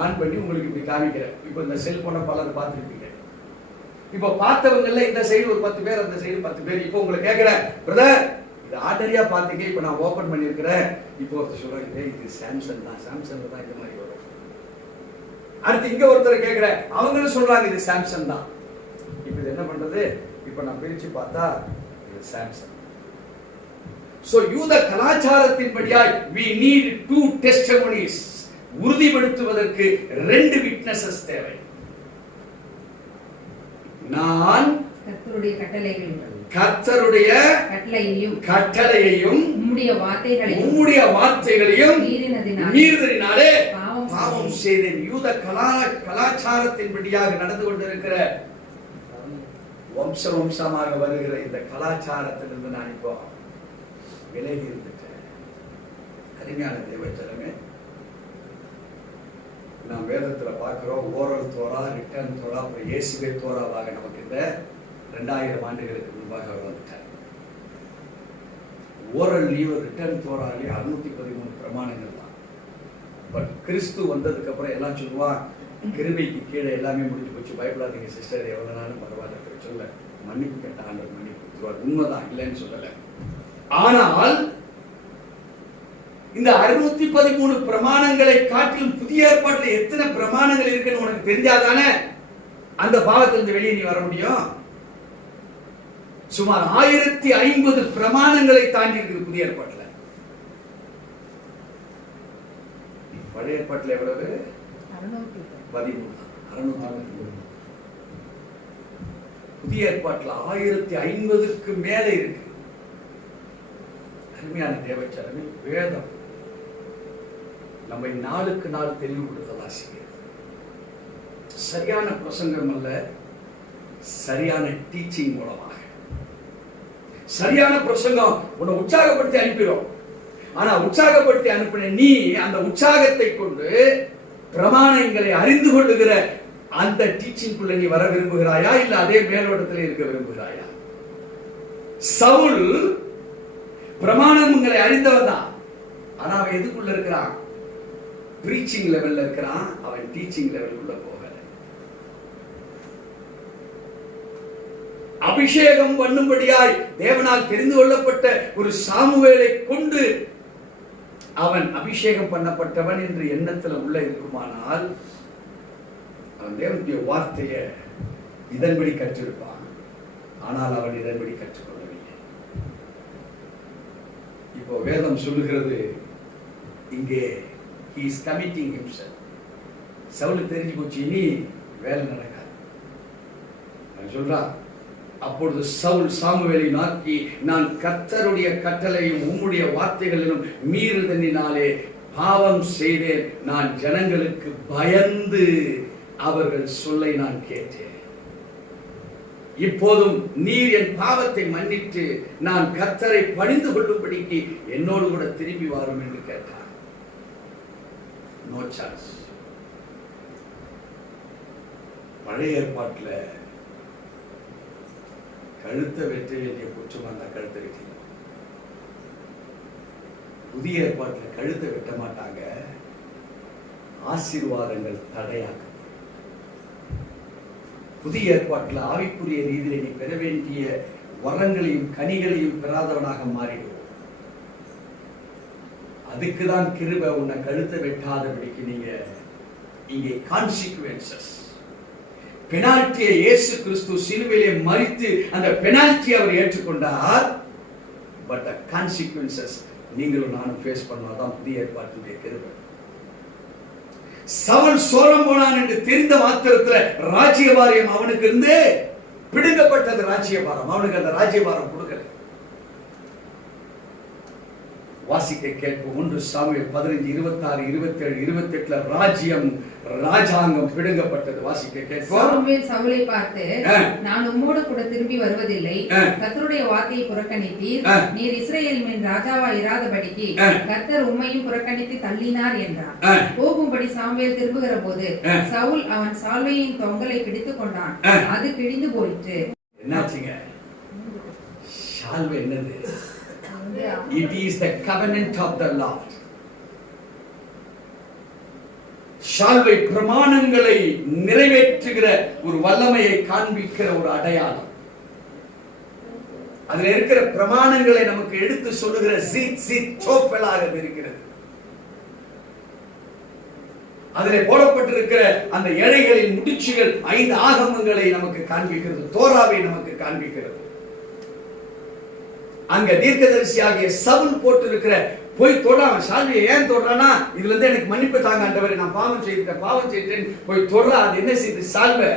ஆன் பண்ணி உங்களுக்கு இப்படி காமிக்கிறேன். இப்போ இந்த செல்போனை பலர் பார்த்துருப்பீங்க. இப்போ பார்த்தவங்கல்ல இந்த சைடு ஒரு 10 பேர், அந்த சைடு 10 பேர். இப்போ உங்களை கேட்கிறேன் பிரதர் இது ஆர்டரியா பார்த்தீங்க, இப்போ நான் ஓபன் பண்ணியிருக்கிறேன். இப்போ ஒருத்தர் சொல்றாங்க இது சாம்சங் தான், சாம்சங் தான் இந்த மாதிரி வரும். அடுத்து இங்க ஒருத்தர் கேட்கிறேன், அவங்களும் சொல்றாங்க இது சாம்சங் தான். இப்போ இது என்ன பண்றது, இப்போ நான் பிரிச்சு பார்த்தா இது சாம்சங். சோ யூத கலாச்சாரத்தின்படியாய் we need 2 testimonies. உறுதிப்படுத்துவதற்கு 2 witnesses தேவை. நான் கர்த்தருடைய கட்டளையையும் உம்முடைய வார்த்தைகளையும் மீறினதினாலே பாவம் செய்தேன். யூத கலாச்சாரத்தின்படியாக நடந்து கொண்டிருக்கிற வம்சமாக வருகிற இந்த கலாச்சாரத்திலிருந்து நான் இப்போ விலகி இருந்துட்டேன். அருமையான தேவச்சனமே, நாம் வேதத்துல பார்க்கிறோம் ஓரல் தோரா, ரிட்டர்ன் தோரா, அப்புறம் இயேசுவே தோராவாக நமக்கு இந்த 2000 ஆண்டுகளுக்கு முன்பாக வந்துட்டார். ஓரல்லையும் ரிட்டர்ன் தோராலையும் 613 பிரமாணங்கள் தான். பட் கிறிஸ்து வந்ததுக்கு அப்புறம் எல்லாம் சொல்லுவான் கிருபைக்கு கீழே எல்லாமே முடிஞ்சு போச்சு, பயப்படாதீங்க சிஸ்டர் எவ்வளவு நாளும் பரவாயில்ல சொல்ல, மன்னிப்பு கேட்ட ஆண்டவர் மன்னிப்பு கொடுத்துருவார். உண்மைதான், இல்லைன்னு சொல்லல. ஆனால் இந்த 613 பிரமாணங்களை காட்டிலும் புதிய ஏற்பாட்டில் எத்தனை பிரமாணங்கள் இருக்குன்னு உனக்கு தெரிஞ்சாதானே அந்த பாவத்திலிருந்து வெளியே நீ வர முடியும். சுமார் 1050 பிரமாணங்களை தாண்டி இருக்குது புதிய ஏற்பாட்டில். பழைய ஏற்பாட்டில் எவ்வளவு? 613. புதிய ஏற்பாட்டில் 1050க்கு மேல இருக்கு. அருமையான தேவச்சனமே, வேதம் நம்மை நாளுக்கு நாள் தெளிவுபடுத்ததா செய்கிறது. சரியான பிரசங்கம் அல்ல, சரியான டீச்சிங் மூலமாக. சரியான பிரசங்கம் உன்னை உற்சாகப்படுத்தி அனுப்பிடும். ஆனா உற்சாகப்படுத்தி அனுப்பின நீ அந்த உற்சாகத்தை கொண்டு பிரமாணங்களை அறிந்து கொள்ளுகிற அந்த டீச்சிங்குள்ள நீ வர விரும்புகிறாயா, இல்ல அதே மேலோட்டத்தில் இருக்க விரும்புகிறாயா? சவுல் பிரமாணங்களை அறிந்தவன் தான், ஆனா அவன் எதுக்குள்ள இருக்கிறான்? பிரீச்சிங் லெவல்ல இருக்கிறான். அவன் டீச்சிங் லெவலுக்குள்ள போகல. அபிஷேகம் பண்ணும்படியாய் தேவனால் தெரிந்து கொள்ளப்பட்ட ஒரு சாமுவேலை கொண்டு அவன் அபிஷேகம் பண்ணப்பட்டவன் என்று எண்ணத்துல உள்ள இருக்குமானால் அவன் தேவனுடைய வார்த்தையை இதன்படி கற்றிருப்பான். ஆனால் அவன் இதன்படி கற்றுக்கொள்ளவில்லை. இப்போ வேதம் சொல்லுகிறது இங்கே he is committing himself. சவுலுக்கு தெரிஞ்சு போச்சு, இனி வேலை நடக்காது. அவன் சொல்றான், அப்பொழுது சவுல் சாமுவேலை நோக்கி நான் கர்த்தருடைய கட்டளையும் உம்முடைய வார்த்தைகளிலும் மீறுதலினாலே பாவம் செய்தேன். நான் ஜனங்களுக்கு பயந்து அவர்கள் சொல்லை நான் கேட்டேன். இப்போதும் நீர் என் பாவத்தை மன்னித்து நான் கர்த்தரை பணிந்து கொள்ளும்படிக்கு என்னோடு கூட திரும்பி வரும் என்று கேட்டார். No chance. பழைய ஏற்பாட்டில் கழுத்தை வெட்ட வேண்டிய குற்றம் அந்த கழுத்தை வெட்டி. புதிய ஏற்பாட்டில் கழுத்தை வெட்ட மாட்டாங்க, ஆசீர்வாதங்கள் தடையாக. புதிய ஏற்பாட்டில் ஆவிக்குரிய ரீதியில நீ பெற வேண்டிய வரங்களையும் கனிகளையும் பெறாதவனாக மாறிடுவோம். அதுக்குதான் கிருபை உன்னை கழுத்தை வெட்டாதபடிக்கு நீங்க இங்கே கான்சிக்வென்சஸ் பெனால்டியை இயேசு கிறிஸ்து சிலுவையிலே மரித்து அந்த பெனால்டி அவர் ஏற்றுக்கொண்டார். பட் த கான்சிக்வென்சஸ் நீங்களும் நானும் ஃபேஸ் பண்ணாதான் புதிய ஏற்பாட்டுடைய கிருபை. சவுல் சோரம் போனான் என்று தெரிந்த மாத்திரத்துல ராஜ்யபாரம் அவனுக்கு இருந்து பிடுங்கப்பட்டது. ராஜ்யபாரம் அவனுக்கு அந்த ராஜ்யபாரம் கொடுக்கல. வாசிக்க கேட்போம். 1 சாமுவேல் 15, 26, 27, 28 ராஜ்யம் ராஜாங்கம் பிடுங்கப்பட்டது. வாசிக்க கேட்போம். சாமுவேல் சவுலை பார்த்து, நான் உம்மோடு கூட திரும்பி வருவதில்லை. கர்த்தருடைய வார்த்தையை புறக்கணித்தீர். நீர் இஸ்ரவேல் மேல் ராஜாவா இராதபடிக்கு கர்த்தர் உம்மையும் புறக்கணித்து தள்ளினார் என்றார். போகும்படி சாமுவேல் திரும்புகிற போது சவுல் அவன் சால்வையின் தொங்கலை பிடித்துக் கொண்டான். அது கிழிந்து போயிற்று. என்னாச்சுங்க? சால்வை என்னது? It is the covenant of the Lord. சால்வை பிரமாணங்களை நிறைவேற்றுகிற ஒரு வல்லமையை காண்பிக்கிற ஒரு அடையாளம். அதில் இருக்கிற பிரமாணங்களை நமக்கு எடுத்து சொல்லுகிற சோப்பலாக இருக்கிறது. அதில் போடப்பட்டிருக்கிற அந்த இழைகளின் முடிச்சுகள் 5 ஆகமங்களை நமக்கு காண்பிக்கிறது. தோராவை நமக்கு காண்பிக்கிறது. அங்க தீர்க்கதரிசியாகிய சவுல் போட்டிருக்கிற போய் தொடாம சால்வையை ஏன் தொடுறானா, இதுல இருந்து எனக்கு மன்னிப்பு தாங்க ஆண்டவரே, நான் பாவம் செய்துட்டேன் போய் தொடுறா. அது என்ன செய்து? சால்வை.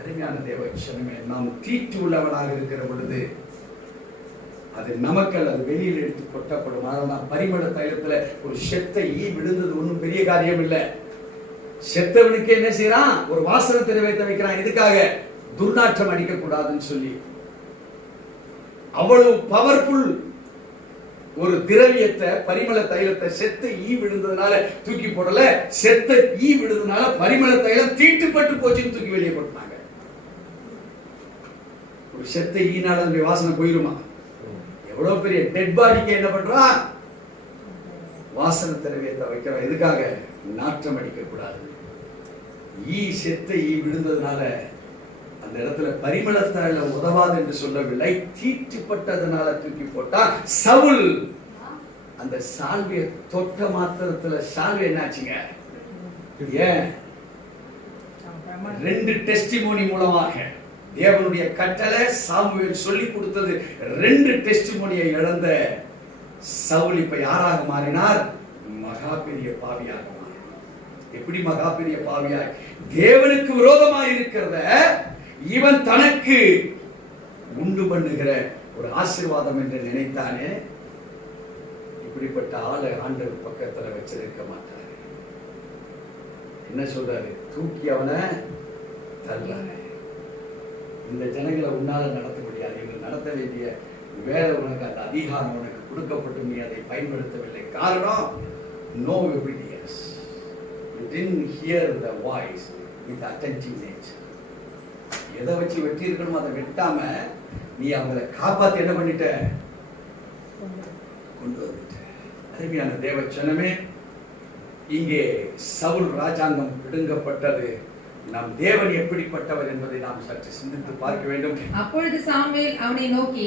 அருமையான தேவச்சனமே, நாம் தீட்டு உள்ளவனாக இருக்கிற பொழுது அது நமக்கு அது வெளியில் எடுத்து கொட்டப்படும். அதனால் பரிமள தைலத்துல ஒரு செத்த ஈ விழுந்தது ஒன்றும் பெரிய காரியம் இல்லை. செத்தவனுக்கு என்ன செய்யறான்? ஒரு வாசனை திரவியத்தை வைக்கிறான். எதுக்காக? துர்நாற்றம் அடிக்க கூடாதுன்னு சொல்லி. அவ்வளவு பவர்ஃபுல் ஒரு திரவியத்தை, பரிமள தைலத்தை செத்த ஈ விழுந்ததுனால தூக்கி போடல, செத்த ஈ விழுந்ததுனால பரிமள தைலம் தீட்டுப்பட்டு போச்சுன்னு தூக்கி வெளியே போட்டாங்க. ஒரு செத்த ஈனால அந்த வாசனை போயிருமா? எவ்வளவு பெரிய டெட் பாடிக்கு என்ன பண்றான்? வாசனை திரவியத்தை வைக்கிறான். எதுக்காக? நாற்றம் அடிக்க கூடாது. ஈ செத்த ஈ விழுந்ததுனால அந்த இடத்துல பரிமளத்தால உதவாது என்று சொல்லவில்லை, தீட்டுப்பட்டதனால தூக்கி போட்டா. சவுல் அந்த சால்வையை தொட்ட மாத்திரத்துல சால்வை என்னாச்சுங்க? ஏன்? 2 டெஸ்டிமோனி மூலமாக தேவனுடைய கட்டளை சாமுவேல் சொல்லி கொடுத்தது. 2 டெஸ்டிமோனியை இழந்த சவுல் இப்ப யாராக மாறினார்? மகா பெரிய பாவியாக மாறினார். எப்படி மகா பெரிய பாவியாய்? தேவனுக்கு விரோதமாக இருக்கிறத இவன் தனக்கு உண்டு பண்ணுகிற ஒரு ஆசீர்வாதம் என்று நினைத்தானே. இப்படிப்பட்ட ஆளை ஆண்டவர் பக்கத்துல வச்சிருக்க மாட்டாரு. என்ன சொல்றாரு? தூக்கி அவனை தள்ளாரு. இந்த ஜனங்களை உன்னால நடத்த முடியாது. இவங்க நடத்த வேண்டிய வேலை உனக்கு, அந்த அதிகாரம் உனக்கு கொடுக்கப்பட்டு நீ அதை பயன்படுத்தவில்லை. காரணம், no obedience. You didn't hear the voice with attentive nature. எதை வச்சு வெட்டி இருக்கணும் அதை வெட்டாம நீ அவங்களை காப்பாத்தி என்ன பண்ணிட்ட? கொண்டு வந்துட்ட. அருமையான தேவச்சனமே, இங்கே சவுல் ராஜாங்கம் பிடுங்கப்பட்டது. நம் தேவன் எப்படிப்பட்டவர் என்பதை நாம் சற்று சிந்தித்து பார்க்க வேண்டும். அப்பொழுது சாமுவேல் அவனை நோக்கி,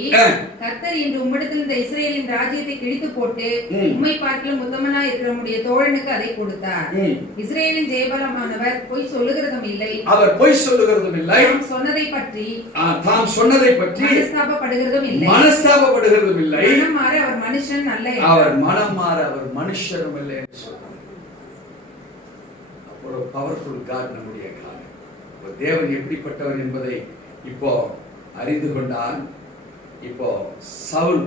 கர்த்தர் இன்று உம்மிடத்தில் இந்த இஸ்ரவேலின் ராஜ்யத்தை கிழித்து போட்டு உம்மை பார்க்கிலும் உத்தமனாய் இருக்கிற உம்முடைய தோழனுக்கு அதை கொடுத்தார். இஸ்ரவேலின் ஜெயபலமானவர் பொய் சொல்லுகிறதும் இல்லை, அவர் பொய் சொல்லுகிறதும் இல்லை, தாம் சொன்னதை பற்றி மனஸ்தாபப்படுகிறதும் இல்லை, மனம் மாற அவர் மனுஷன் அல்ல, அவர் மனம் மாற அவர் மனுஷரும் இல்லை என்று சொல்றார். ஒரு பவர்ஃபுல் காட் நம்முடைய காட். தேவன் எப்படிப்பட்டவர் என்பதை இப்போ அறிந்து கொண்டான். இப்போ சவுல்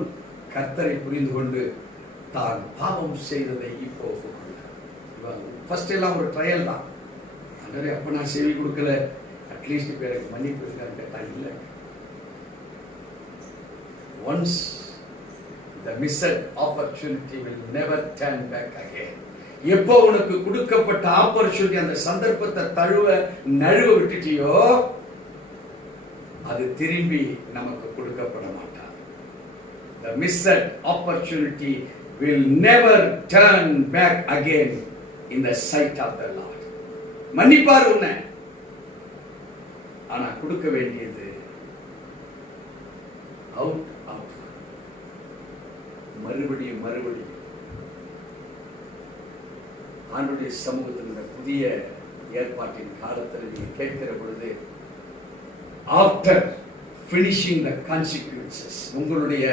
கர்த்தரை புரிந்து கொண்டு தான் பாவம் செய்ததை இப்போ ஒப்புக்கொண்டார். ஃபர்ஸ்ட் எல்லாம் ஒரு ட்ரையல் தான். அன்றே அப்ப நான் செவி கொடுக்கல, அட்லீஸ்ட் இப்ப எனக்கு மன்னிப்பு இருக்கான்னு கேட்டா இல்லை. Once the missed opportunity will never turn back again. எப்போ உனக்கு கொடுக்கப்பட்ட ஆப்பர்ச்சுனிட்டி, அந்த சந்தர்ப்பத்தை நழுவ விட்டுட்டியோ, அது திரும்பி நமக்கு கொடுக்கப்பட மாட்டார். The missed opportunity will never turn back again in the sight of the Lord. மன்னிப்பார் உன்னை, ஆனா கொடுக்க வேண்டியது அவுட் ஆஃப். மறுபடியும் ஆண்டுடைய சமூகத்தில் இந்த புதிய ஏற்பாட்டின் காலத்தில் நீங்க கேட்கிற பொழுது, ஆஃப்டர் ஃபினிஷிங் த கான்சிக்வன்சஸ், உங்களுடைய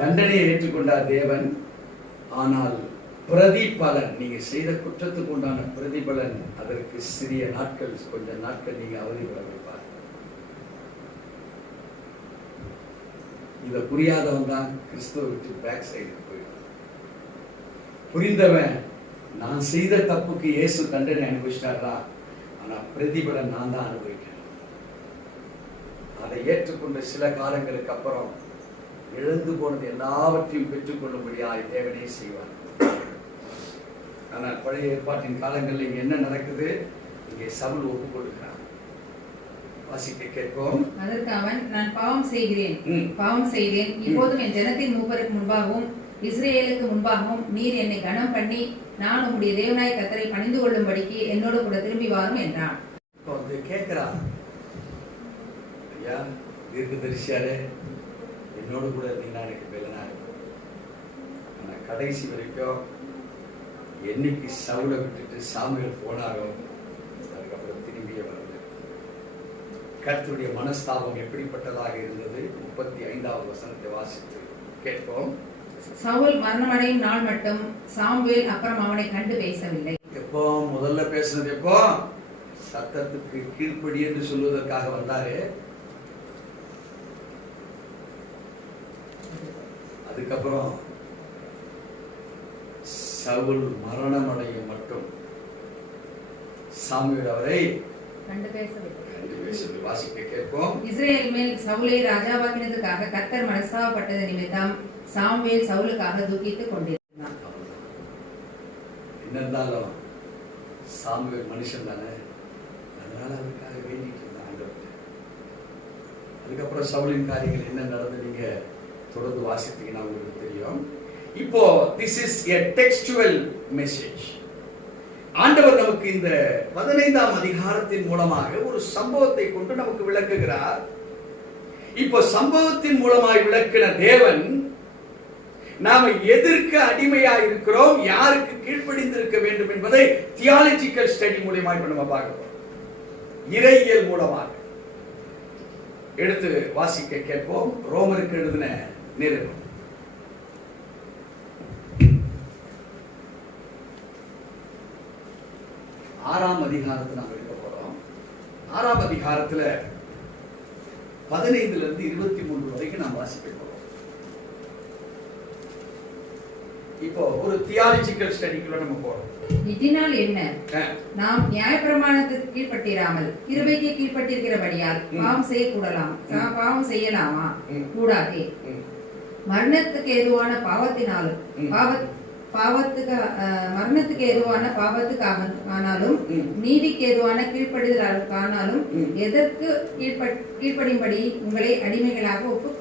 தண்டனையை ஏற்றுக்கொண்டார் தேவன். ஆனால் பிரதிபலன், நீங்க செய்த குற்றத்துக்கு உண்டான பிரதிபலன், அதற்கு சிறிய நாட்கள், கொஞ்ச நாட்கள் நீங்க அவதிப்பட வைப்பார். இத புரியாதவன் தான் கிறிஸ்துவ விட்டு பேக் சைடு போயிடும். புரிந்தவன், நான் செய்த தப்புக்கு இயேசு தண்டனை அனுபவிச்சிட்டாரா, ஆனா பிரதிபலன் நான் தான் அனுபவிக்கிறேன். அதை ஏற்றுக்கொண்ட சில காலங்களுக்கு அப்புறம் இழந்து போனது எல்லாவற்றையும் பெற்றுக்கொள்ளும்படியாய் தேவனே செய்வார். ஆனால் பழைய ஏற்பாட்டின் காலங்களில் இங்க என்ன நடக்குது? இங்கே சவுல் ஒப்பு கொடுக்கிறான். வாசிக்க கேட்போம். அதற்கு அவன், நான் பாவம் செய்தேன். இப்போதும் என் ஜனத்தின் மூப்பருக்கு முன்பாகவும் இஸ்ரேலுக்கு முன்பாகவும் நீர் என்னை கனம் பண்ணி நான் உம்முடைய தேவனாய கர்த்தரை பணிந்து கொள்ளும்படிக்கு என்னோடு கூட திரும்பி வாரும் என்றான். கேட்கிறான், ஐயா தீர்க்கதரிசியாரே, என்னோடு கூட இருந்தீங்கன்னா எனக்கு பெலனா இருக்கும். ஆனா கடைசி வரைக்கும் என்னைக்கு சவுலை விட்டுட்டு சாமுவேல் போனாரோ அதுக்கப்புறம் திரும்பியே வரல. கர்த்தருடைய மனஸ்தாபம் எப்படிப்பட்டதாக இருந்தது? 35வது வசனத்தை வாசித்து கேட்போம். சவுல் மரணமடையும் நாள் மட்டும் சாமுவேல் அப்புறம் அவனை கண்டு பேசவில்லை. எப்போ முதல்ல பேசினது? எப்போ சத்தத்துக்கு கீழ்ப்படி என்று சொல்வதற்காக வந்தாரு. அதுக்கப்புறம் சவுல் மரணம் அடையும் மட்டும் சாமுவேல் அவரை கண்டு பேசவில்லை. வாசிக்க கேட்போம். இஸ்ரேல் மேல் சவுலை ராஜாவாக்கினதுக்காக கர்த்தர் மனஸ்தாபப்பட்டது நிமித்தம் சாமுவேல் சவுலுக்காக துக்கித்துக் கொண்டிருந்தான். என்ன இருந்தாலும் சாமுவேல் மனுஷன் தானே, அதனால அவருக்காக வேண்டிட்டு இருந்தாங்க. அதுக்கப்புறம் சவுலின் காரியங்கள் என்ன நடந்து நீங்க தொடர்ந்து வாசித்தீங்கன்னா உங்களுக்கு தெரியும். இப்போ this is a textual message. ஆண்டவர் நமக்கு இந்த 15ஆம் அதிகாரத்தின் மூலமாக ஒரு சம்பவத்தை கொண்டு நமக்கு விளக்குகிறார். இப்போ சம்பவத்தின் மூலமாய் விளக்கின தேவன், நாம எதற்கு அடிமையாக இருக்கிறோம், யாருக்கு கீழ்ப்படிந்திருக்க வேண்டும் என்பதை தியாலஜிக்கல் ஸ்டடி மூலமாக இப்ப நம்ம பார்க்கிறோம். இறையியல் மூலமாக எடுத்து வாசிக்க கேட்போம். ரோமருக்கு எழுதின நிருபம் 6ஆம் அதிகாரத்தை நாம் எடுக்க போறோம். 6ஆம் அதிகாரத்துல 15 இருந்து 23 வரைக்கும் நாம் வாசிக்க போறோம். இப்போ ஒரு தியாலஜிக்கல் ஸ்டடிக்குள்ள நம்ம போறோம். இதனால் என்ன? நாம் நியாயப்பிரமாணத்துக்கு கீழ்ப்பட்டிராமல் கிருபைக்கு கீழ்ப்பட்டிருக்கிறபடியால் பாவம் செய்யலாமா? கூடாதே. மரணத்துக்கு ஏதுவான மரணத்துக்கு ஏதுவான பாவத்துக்கானாலும் நீதிக்கு ஏதுவான கீழ்ப்படிதலுக்கானாலும் எதற்கு கீழ்ப்படியும்படி உங்களை அடிமைகளாக ஒப்புக்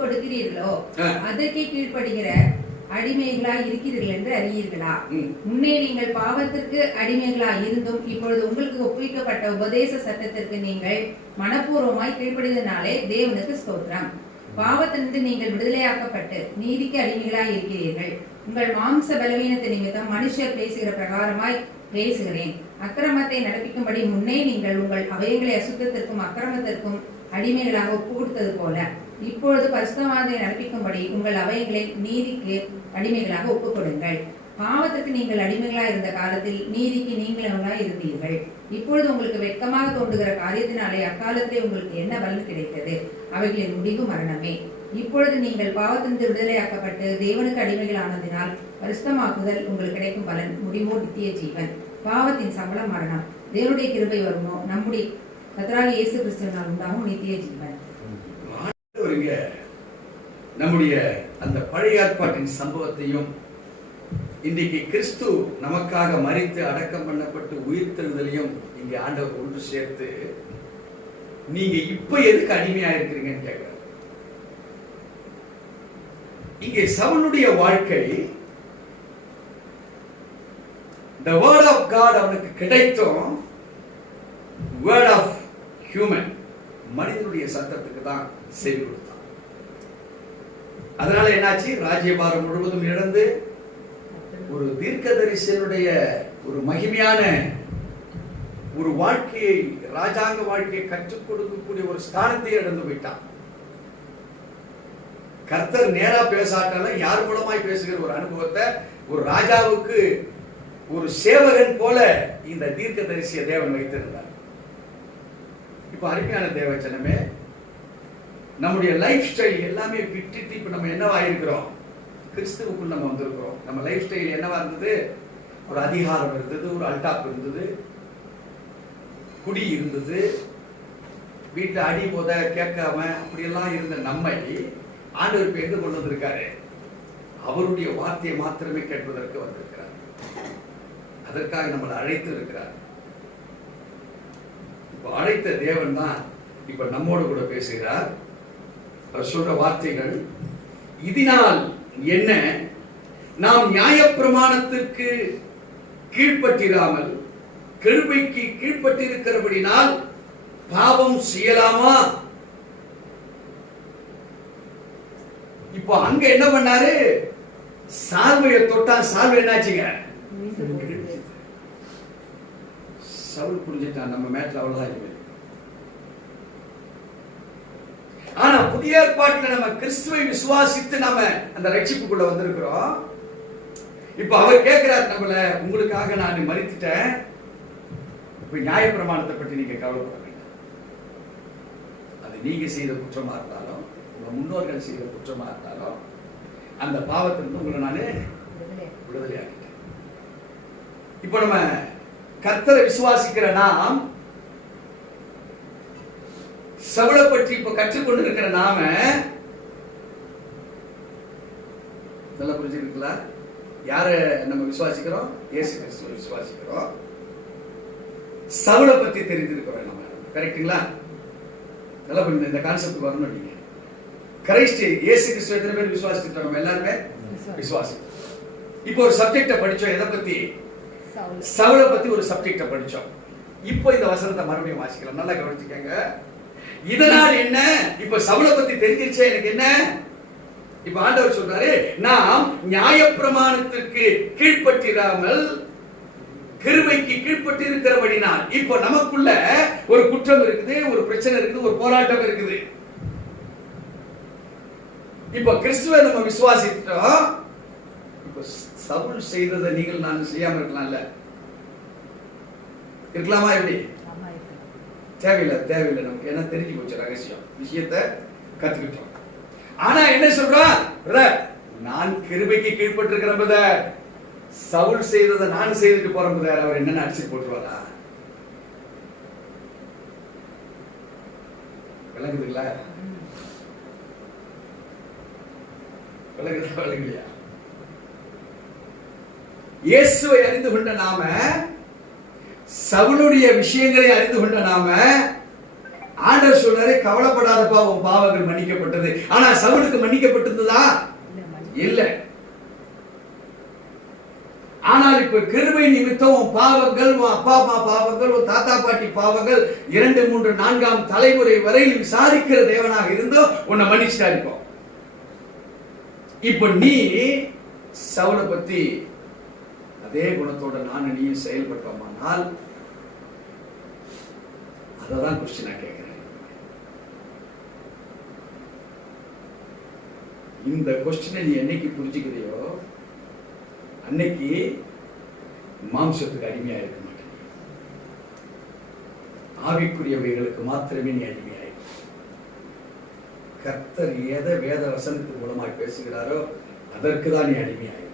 கொடுக்கிறீர்களோ அதற்கே கீழ்ப்படுகிற அடிமைகளாய் இருக்கிறீர்கள் என்று அறியீர்களா? முன்னே நீங்கள் பாவத்திற்கு அடிமைகளாய் இருந்தும் இப்பொழுது உங்களுக்கு ஒப்புவிக்கப்பட்ட உபதேச சட்டத்திற்கு நீங்கள் மனப்பூர்வமாய் கீழ்ப்படிதனாலே தேவனுக்கு ஸ்தோத்திரம். பாவத்திலிருந்து நீங்கள் விடுதலையாக்கப்பட்டு நீதிக்கு அடிமைகளாய் இருக்கிறீர்கள். உங்கள் மாம்ச பலவீனத்தை நிமித்தம் மனுஷர் பேசுகிற பிரகாரமாய் பேசுகிறேன். அக்கிரமத்தை நடப்பிக்கும்படி முன்னே நீங்கள் உங்கள் அவயங்களை அசுத்தத்திற்கும் அக்கிரமத்திற்கும் அடிமைகளாக ஒப்பு கொடுத்தது போல இப்பொழுது பரிசுத்தவாதை நடப்பிக்கும்படி உங்கள் அவயங்களை நீதிக்கு அடிமைகளாக ஒப்புக் கொடுங்கள். பாவத்திற்கு நீங்கள் அடிமைகளாய் இருந்த காலத்தில் நீதிக்கு நீங்களாய் இருந்தீர்கள். இப்பொழுது உங்களுக்கு வெட்கமாக தோன்றுகிற காரியத்தினாலே அக்காலத்திலே உங்களுக்கு என்ன பலன் கிடைத்தது? அவைகளின் முடிவு மரணமே. இப்பொழுது நீங்கள் பாவத்திலிருந்து விடுதலையாக்கப்பட்டு தேவனுக்கு அடிமைகள் ஆனதினால் பரிசுத்தமாக்குதல் உங்களுக்கு கிடைக்கும் பலன் முடிவோ நித்திய ஜீவன். பாவத்தின் சம்பளம் மரணம், தேவனுடைய கிருபை வருமோ நம்முடைய கர்த்தராகிய இயேசு கிறிஸ்துவினால் உண்டாகும் நித்திய ஜீவன். நம்முடைய அந்த பழைய ஏற்பாட்டின் சம்பவத்தையும் இன்றைக்கு கிறிஸ்து நமக்காக மரித்து அடக்கம் பண்ணப்பட்டு உயிர்த்தெழுதலையும் இங்கே ஆண்டவர் ஒன்று சேர்த்து, நீங்க இப்ப எதுக்கு அடிமையா இருக்கிறீங்கன்னு கேட்கிறார். இங்கே சவுலுடைய வாழ்க்கை the word of God அவனுக்கு கிடைத்தும் word of human மனிதனுடைய சத்தத்துக்கு தான் செவி கொடுத்தான். அதனால என்னாச்சு, ராஜ்யபாரம் முழுவதும் இழந்து ஒரு தீர்க்கதரிசனுடைய ஒரு மகிமையான ஒரு வாழ்க்கையை, ராஜாங்க வாழ்க்கையை கற்றுக் கொடுக்கக்கூடிய ஒரு ஸ்தானத்தை இழந்து விட்டான். கர்த்தர் நேரா பேசாட்டாலும் யார் மூலமாய் பேசுகிற ஒரு அனுபவத்தை ஒரு ராஜாவுக்கு ஒரு சேவகன் போல இந்த தீர்க்கதரிசிய தேவன் வைத்திருந்தார். இப்ப அருமையான தேவச்சனமே, நம்முடைய லைஃப் ஸ்டைல் எல்லாமே விட்டுட்டு இப்ப நம்ம என்னவா இருக்கிறோம், கிறிஸ்துவுக்குள் நம்ம வந்திருக்கிறோம். நம்ம லைஃப் ஸ்டைல் என்னவா இருந்தது, ஒரு அதிகாரம் இருந்தது, ஒரு அல்டாப் இருந்தது, குடி இருந்தது, வீட்டுல அடி போத கேட்காம அப்படியெல்லாம் இருந்த நம்மை ஆண்டவர் இப்ப எங்க கொண்டு வந்திருக்காரு, அவருடைய வார்த்தையை மாத்திரமே கேட்பதற்கு வந்திருக்கிறார். அதற்காக நம்மளை அழைத்து இருக்கிறார். இப்ப அழைத்த தேவன் தான் இப்ப நம்மோடு கூட பேசுகிறார். அவர் சொல்ற வார்த்தைகள், இதனால் என்ன, நாம் நியாயப்பிரமாணத்திற்கு கீழ்ப்பட்டிராமல் கிருபைக்கு கீழ்ப்பட்டிருக்கிறபடினால் பாவம் செய்யலாமா? இப்போ அங்க என்ன பண்ணாரு, சால்வையை தொட்டா சால்வை என்னாச்சுங்க, சவுல் புரிஞ்சுட்டான், நம்ம மேட்ல அவ்வளவுதான். ஆனா புதிய ஏற்பாட்டுல நம்ம கிறிஸ்துவை விசுவாசித்து நாம அந்த ரட்சிப்புக்குள்ள வந்திருக்கிறோம். இப்ப அவர் கேட்கிறார் நம்மள, உங்களுக்காக நான் மரித்துட்டேன், இப்ப நியாயப்பிரமாணத்தை பற்றி நீங்க கவலைப்பட வேண்டாம். அது நீங்க செய்த குற்றமா இருந்தாலும், உங்க முன்னோர்கள் செய்த குற்றமா இருந்தாலும், அந்த பாவத்திலிருந்து உங்களை நானே விடுதலை ஆகிட்டேன். இப்ப நம்ம கர்த்தரை விசுவாசிக்கிற நாம், சவுலை பற்றி இப்ப கற்றுக்கொண்டு இருக்கிற நாம, நல்லா புரிஞ்சுக்கிறீங்களா? யார நம்ம விசுவாசிக்கிறோம்? இயேசு கிறிஸ்துவை விசுவாசிக்கிறோம். சவுலை பத்தி தெரிஞ்சிருக்கிறோம் நம்ம, கரெக்ட்டுங்களா? நல்லா புரியுது, இந்த கான்செப்ட் வரணும். நீங்க கிறிஸ்து இயேசு கிறிஸ்துவை எத்தனை பேர் விசுவாசிக்கிறோம்? நம்ம எல்லாருமே விசுவாசிக்கிறோம். இப்போ ஒரு சப்ஜெக்ட படிச்சோம், எதை பத்தி? சவுலை பத்தி ஒரு சப்ஜெக்ட படிச்சோம். இப்போ இந்த வசனத்தை மறுபடியும் வாசிக்கலாம், நல்லா கவனிச்சுக்கங்க. இதனால் என்ன, இப்ப சவுலை பத்தி தெரிஞ்சிருச்சே, எனக்கு என்ன? இப்ப ஆண்டவர் சொல்றாரு, நாம் நியாயப்பிரமாணத்திற்கு கீழ்ப்பட்டிராமல் கிருபைக்கு கீழ்ப்பட்டு இருக்கிறபடினால், இப்போ நமக்குள்ள ஒரு குற்றம் இருக்குது, ஒரு பிரச்சனை இருக்குது, ஒரு போராட்டம் இருக்குது. இப்ப கிறிஸ்துவை நம்ம விசுவாசித்தோம். இப்ப சவுல் செய்ததை நீங்கள் நான் செய்யாம இருக்கலாம்ல, இருக்கலாமா? எப்படி? தேவையில்லை, தேவையில்லை. நமக்கு என்ன தெரிஞ்சு போச்சு, ரகசியம் விஷயத்தை கத்துக்கிட்டோம். ஆனா என்ன சொல்றான், நான் கிருபைக்கு கீழ்பட்டு இருக்கிறேன் பிரதர், சவுல் செய்ததை நான் செய்துட்டு போறேன் பிரதர். அவர் என்னன்னு அடிச்சு போட்டுருவாரா? விளங்குதுங்களா? விளங்குதா விளங்கலையா? இயேசுவை அறிந்து கொண்ட நாம, சவுளுடைய விஷயங்களை அறிந்து கொண்ட நாம, ஆண்டவர் சொல்றாரு, கவலைப்படாதப்பா, உன் பாவங்கள் மன்னிக்கப்பட்டது. ஆனா சவுலுக்கு மன்னிக்கப்பட்டிருந்ததா? இல்ல. ஆனால் இப்ப கிருபை நிமித்தம் உன் பாவங்கள், உன் அப்பா அம்மா பாவங்கள், உன் தாத்தா பாட்டி பாவங்கள் 2, 3, 4ஆம் தலைமுறை வரையில் விசாரிக்கிற தேவனாக இருந்தோம், உன்னை மன்னிச்சுட்டா இருப்போம். இப்ப நீ சவுலை பத்தி அதே குணத்தோட நானும் நீயும் செயல்பட்டோமானால், அததான் கொஸ்டினா கேட்கிறேன். இந்த கொஸ்டினை நீ என்னைக்கு புரிஞ்சுக்கிறியோ, அன்னைக்கு மாம்சத்துக்கு அடிமையா இருக்க மாட்டேன். ஆவிக்குரியவைகளுக்கு மாத்திரமே நீ அடிமையாயிருக்க. கர்த்தர் எதை வேத வசனத்தின் மூலமாய் பேசுகிறாரோ அதற்கு தான் நீ அடிமையாயிருக்க.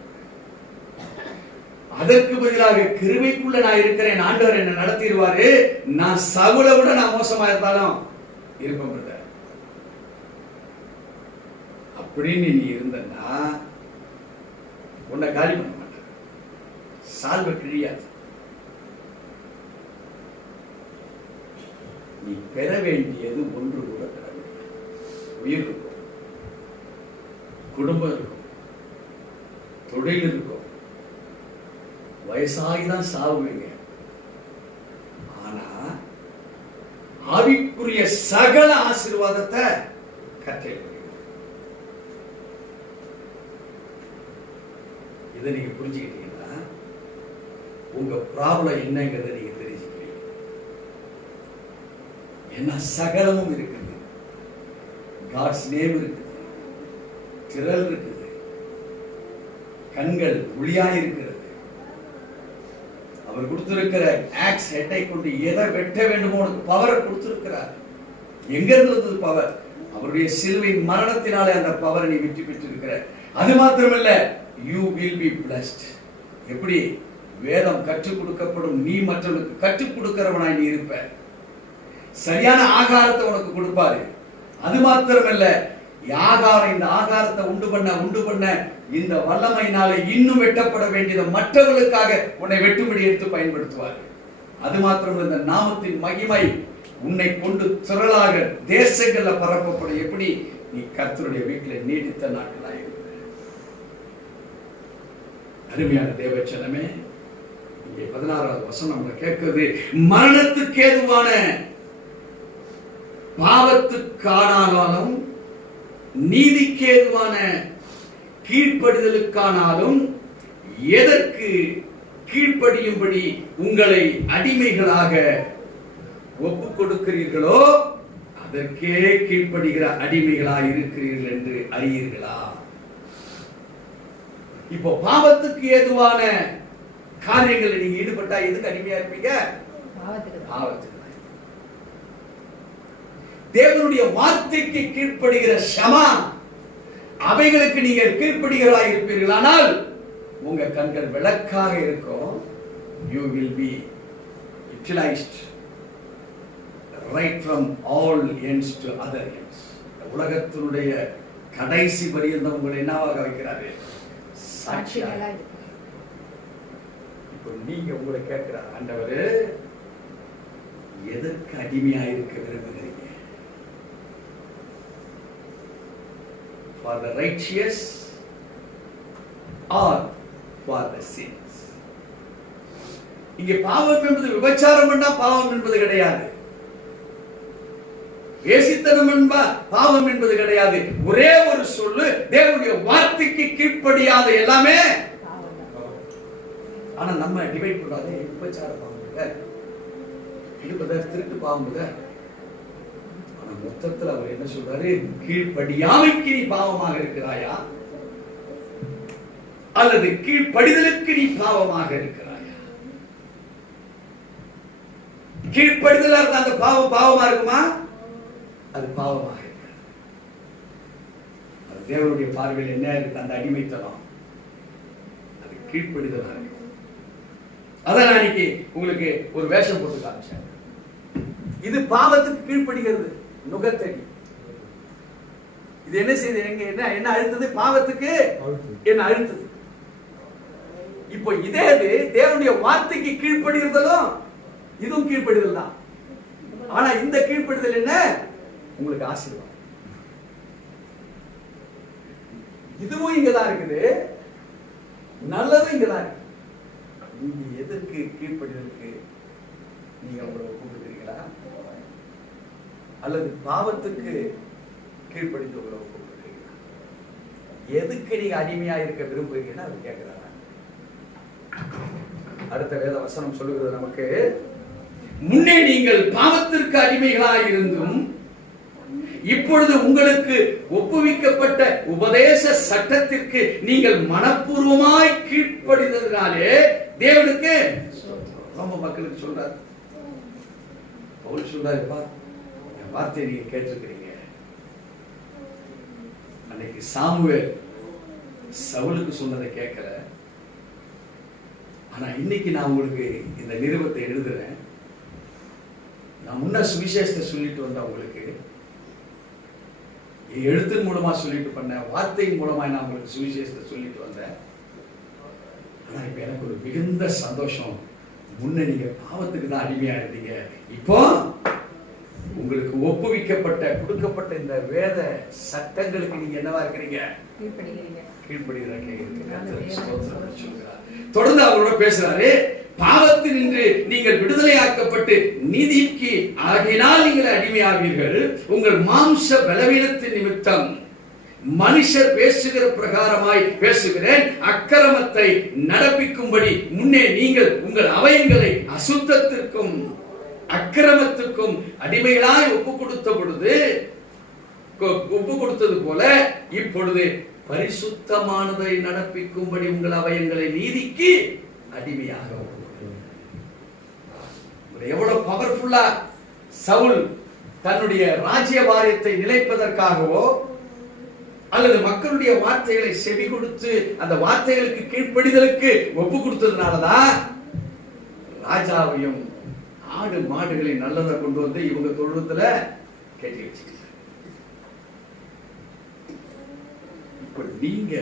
அதற்கு பதிலாக கிருபைக்குள்ள நான் இருக்கிறேன், ஆண்டவர் என்ன நடத்திடுவாரு, நான் சவுலை விட நான் மோசமா இருந்தாலும் இருப்பேன் அப்படின்னு நீ இருந்தன்னா உன்னை காலி பண்ண மாட்டேன். சால்வை கிழியாது. நீ பெற வேண்டியது ஒன்று கூட பெற முடியாது. உயிர் இருக்கும், குடும்பம் இருக்கும், தொழில் இருக்கும், வயசாகிதான் சாவுவீங்க. ஆனா ஆவிக்குரிய சகல ஆசீர்வாதத்தை கட்டளை. இதை நீங்க புரிஞ்சுக்கிட்டீங்கன்னா உங்க ப்ராப்ளம் என்னங்கிறத நீங்க தெரிஞ்சுக்கிறீங்க. என்ன சகலமும் இருக்குது. காட்ஸ் நேம் இருக்குது, திரள் இருக்குது, கண்கள் ஒளியாய் இருக்கிறது. அவர் கொடுத்திருக்கிற ஆக்ஸ் ஹெட்டை கொண்டு எதை வெட்ட வேண்டுமோ உனக்கு பவரை கொடுத்திருக்கிறார். எங்க இருந்தது பவர்? அவருடைய சிலுவையின் மரணத்தினாலே அந்த பவரை நீ வெற்றி பெற்றிருக்கிற. அது மாத்திரமல்ல, you will be blessed. எப்படி? வேதம் கற்றுக் கொடுக்கப்படும், நீ மற்றவர்களுக்கு கற்றுக் கொடுக்கிறவனாய் நீ இருப்ப. சரியான ஆகாரத்தை உனக்கு கொடுப்பாரு. அது மாத்திரமல்ல, இந்த ஆகாரத்தை உண்டு பண்ண இந்த வல்லமையினால இன்னும் வெட்டப்பட வேண்டியதை மற்றவர்களுக்காக உன்னை வெட்டும்படி எடுத்து பயன்படுத்துவார். அது மாத்திரமல்ல, இந்த நாமத்தின் மகிமை உன்னை கொண்டு திரளாக தேசங்கள்ல பரப்பப்படும். எப்படி? நீ கர்த்தருடைய வீட்டில் நீடித்த நாட்களாக இருக்க. அருமையான தேவச்சனமே, இங்கே 16வது வசனம் நம்ம கேட்கிறது, மரணத்துக்கு ஏதுவான பாவத்துக்கானாலும் நீதிக்கு ஏதுவான கீழ்ப்படிதலுக்கானாலும் எதற்கு கீழ்ப்படியும்படி உங்களை அடிமைகளாக ஒப்புக் கொடுக்கிறீர்களோ அதற்கே கீழ்ப்படுகிற அடிமைகளாய் இருக்கிறீர்கள் என்று அறியீர்களா? இப்போ பாவத்துக்கு ஏதுவான காரியங்களில் நீங்க ஈடுபட்டா எதுக்கு அடிமையா இருப்பீங்க? பாவத்துக்கு. தேவனுடைய வார்த்தைக்கு கீழ்ப்படுகிற ஷமா, அவைகளுக்கு நீங்கள் கீழ்ப்படுகிறவர்களாய் இருப்பீர்கள். ஆனால் உங்க கண்கள் விளக்காக இருக்கும். You will be utilized right from all ends to other ends. உலகத்தினுடைய கடைசி பரியந்தம் உங்களை என்னவாக வைக்கிறாரு? சாட்சியாக. இப்போ நீங்க உங்களை கேட்கிறார், ஆண்டவரே எதற்கு அடிமையா இருக்க விரும்புகிறீங்க? For the righteous or for the sins? இங்கே பாவம் என்பது விபச்சாரம் பண்ணா பாவம் என்பது கிடையாது. வேசித்தனம் என்பா பாவம் என்பது கிடையாது. ஒரே ஒரு சொல்லு, தேவனுடைய வார்த்தைக்கு கீழ்ப்படியாத எல்லாமே. ஆனா நம்ம டிவைட் பண்ணாத, விபச்சார பாவம் இல்ல, திருட்டு பாவம் இல்ல. மொத்தத்தில் அவர் என்ன சொல்றாரு? கீழ்ப்படியாமைக்கு நீ பாவமாக இருக்கிறாயா, அல்லது கீழ்ப்படிதலுக்கு நீ பாவமாக இருக்கிறாயா? கீழ்ப்படிதலா இருந்தா அந்த பாவம் பாவமா இருக்குமா? அது பாவமாக இருக்கு. அது தேவனுடைய பார்வையில் என்ன இருக்கு? அந்த அடிமைத்தனம். அது கீழ்ப்படிதலா இருக்கு. அதான் நான் இன்னைக்கு உங்களுக்கு ஒரு வேஷம் போட்டு காமிச்சேன். இது பாவத்துக்கு கீழ்ப்படுகிறது. நுகத்தடி இது என்ன செய்யுது? என்ன அழுத்தது? பாவத்துக்கு என்ன அழுத்தது? இப்போ இதே தேவனுடைய வார்த்தைக்கு கீழ்ப்படுகிறதும் இதுவும் கீழ்ப்படுதல் தான். ஆனா இந்த கீழ்ப்படுதல் என்ன? உங்களுக்கு ஆசீர்வாதம். இதுவும் இங்கதான் இருக்குது, நல்லதும் இங்கதான் இருக்கு. நீங்க எதற்கு கீழ்ப்படுதலுக்கு நீங்க உங்களை கூப்பிடுறீங்களா, அல்லது பாவத்துக்கு கீழ்ப்படிந்து உங்களை கூப்பிடுறீங்களா? எதுக்கு நீங்க அடிமையா இருக்க விரும்புறீங்கன்னா அது கேட்கிறாங்க. அடுத்த வேத வசனம் சொல்லுகிறது நமக்கு, முன்னே நீங்கள் பாவத்திற்கு அடிமைகளாய் இருந்தும் இப்பொழுது உங்களுக்கு ஒப்புவிக்கப்பட்ட உபதேச சட்டத்திற்கு நீங்கள் மனப்பூர்வமாய் கீழ்ப்படிந்ததினாலே தேவனுக்கு. ரொம்ப மக்களுக்கு சொல்றாரு, பவுல் சொல்றாருப்பா, என் வார்த்தையை நீங்க கேட்டிருக்கிறீங்க. அன்னைக்கு சாமுவேல் சவுலுக்கு சொன்னதை கேட்கல, ஆனா இன்னைக்கு நான் உங்களுக்கு இந்த நிருபத்தை எழுதுறேன். நான் முன்ன சுவிசேஷத்தை சொல்லிட்டு வந்தேன், உங்களுக்கு எழுத்தின் மூலமா சொல்லிட்டு பண்ண, வார்த்தையின் மூலமா நான் உங்களுக்கு சுவிசேஷத்தை சொல்லிட்டு வந்தேன். ஆனா இப்ப எனக்கு ஒரு மிகுந்த சந்தோஷம். முன்ன நீங்க பாவத்துக்கு தான் அடிமையா இருந்தீங்க, இப்போ உங்களுக்கு ஒப்புவிக்கப்பட்ட கொடுக்கப்பட்ட இந்த வேத சட்டங்களுக்கு நீங்க என்னவா இருக்கிறீங்க? கீழ்ப்படுகிறீங்க. தொடர்ந்து அவரோட பேசுறாரு. பாவத்தில் நின்று நீங்கள் விடுதலையாக்கப்பட்டு நீதிக்கு ஆகினால் நீங்கள் அடிமையாவீர்கள். உங்கள் மாம்ச பலவீனத்தின் நிமித்தம் மனுஷர் பேசுகிற பிரகாரமாய் பேசுகிறேன். அக்கிரமத்தை நடப்பிக்கும்படி முன்னே நீங்கள் உங்கள் அவயங்களை அசுத்தத்திற்கும் அக்கிரமத்துக்கும் அடிமைகளாய் ஒப்பு கொடுத்தது போல இப்பொழுது பரிசுத்தமானதை நடப்பிக்கும்படி உங்கள் அவயங்களை நீதிக்கு அடிமையாக. எவ்வளவு பவர்ஃபுல்லா சவுல் தன்னுடைய ராஜ்ய பாரியத்தை நிலைப்பதற்காகவோ அல்லது மக்களுடைய வார்த்தைகளை செவி கொடுத்து அந்த வார்த்தைகளுக்கு கீழ்ப்படிதலுக்கு ஒப்பு கொடுத்ததுனாலதான் ராஜாவையும் ஆடு மாடுகளை நல்லதை கொண்டு வந்து இவங்க தொழுவத்துல கட்டி வச்சுட்டாங்க. இப்ப நீங்க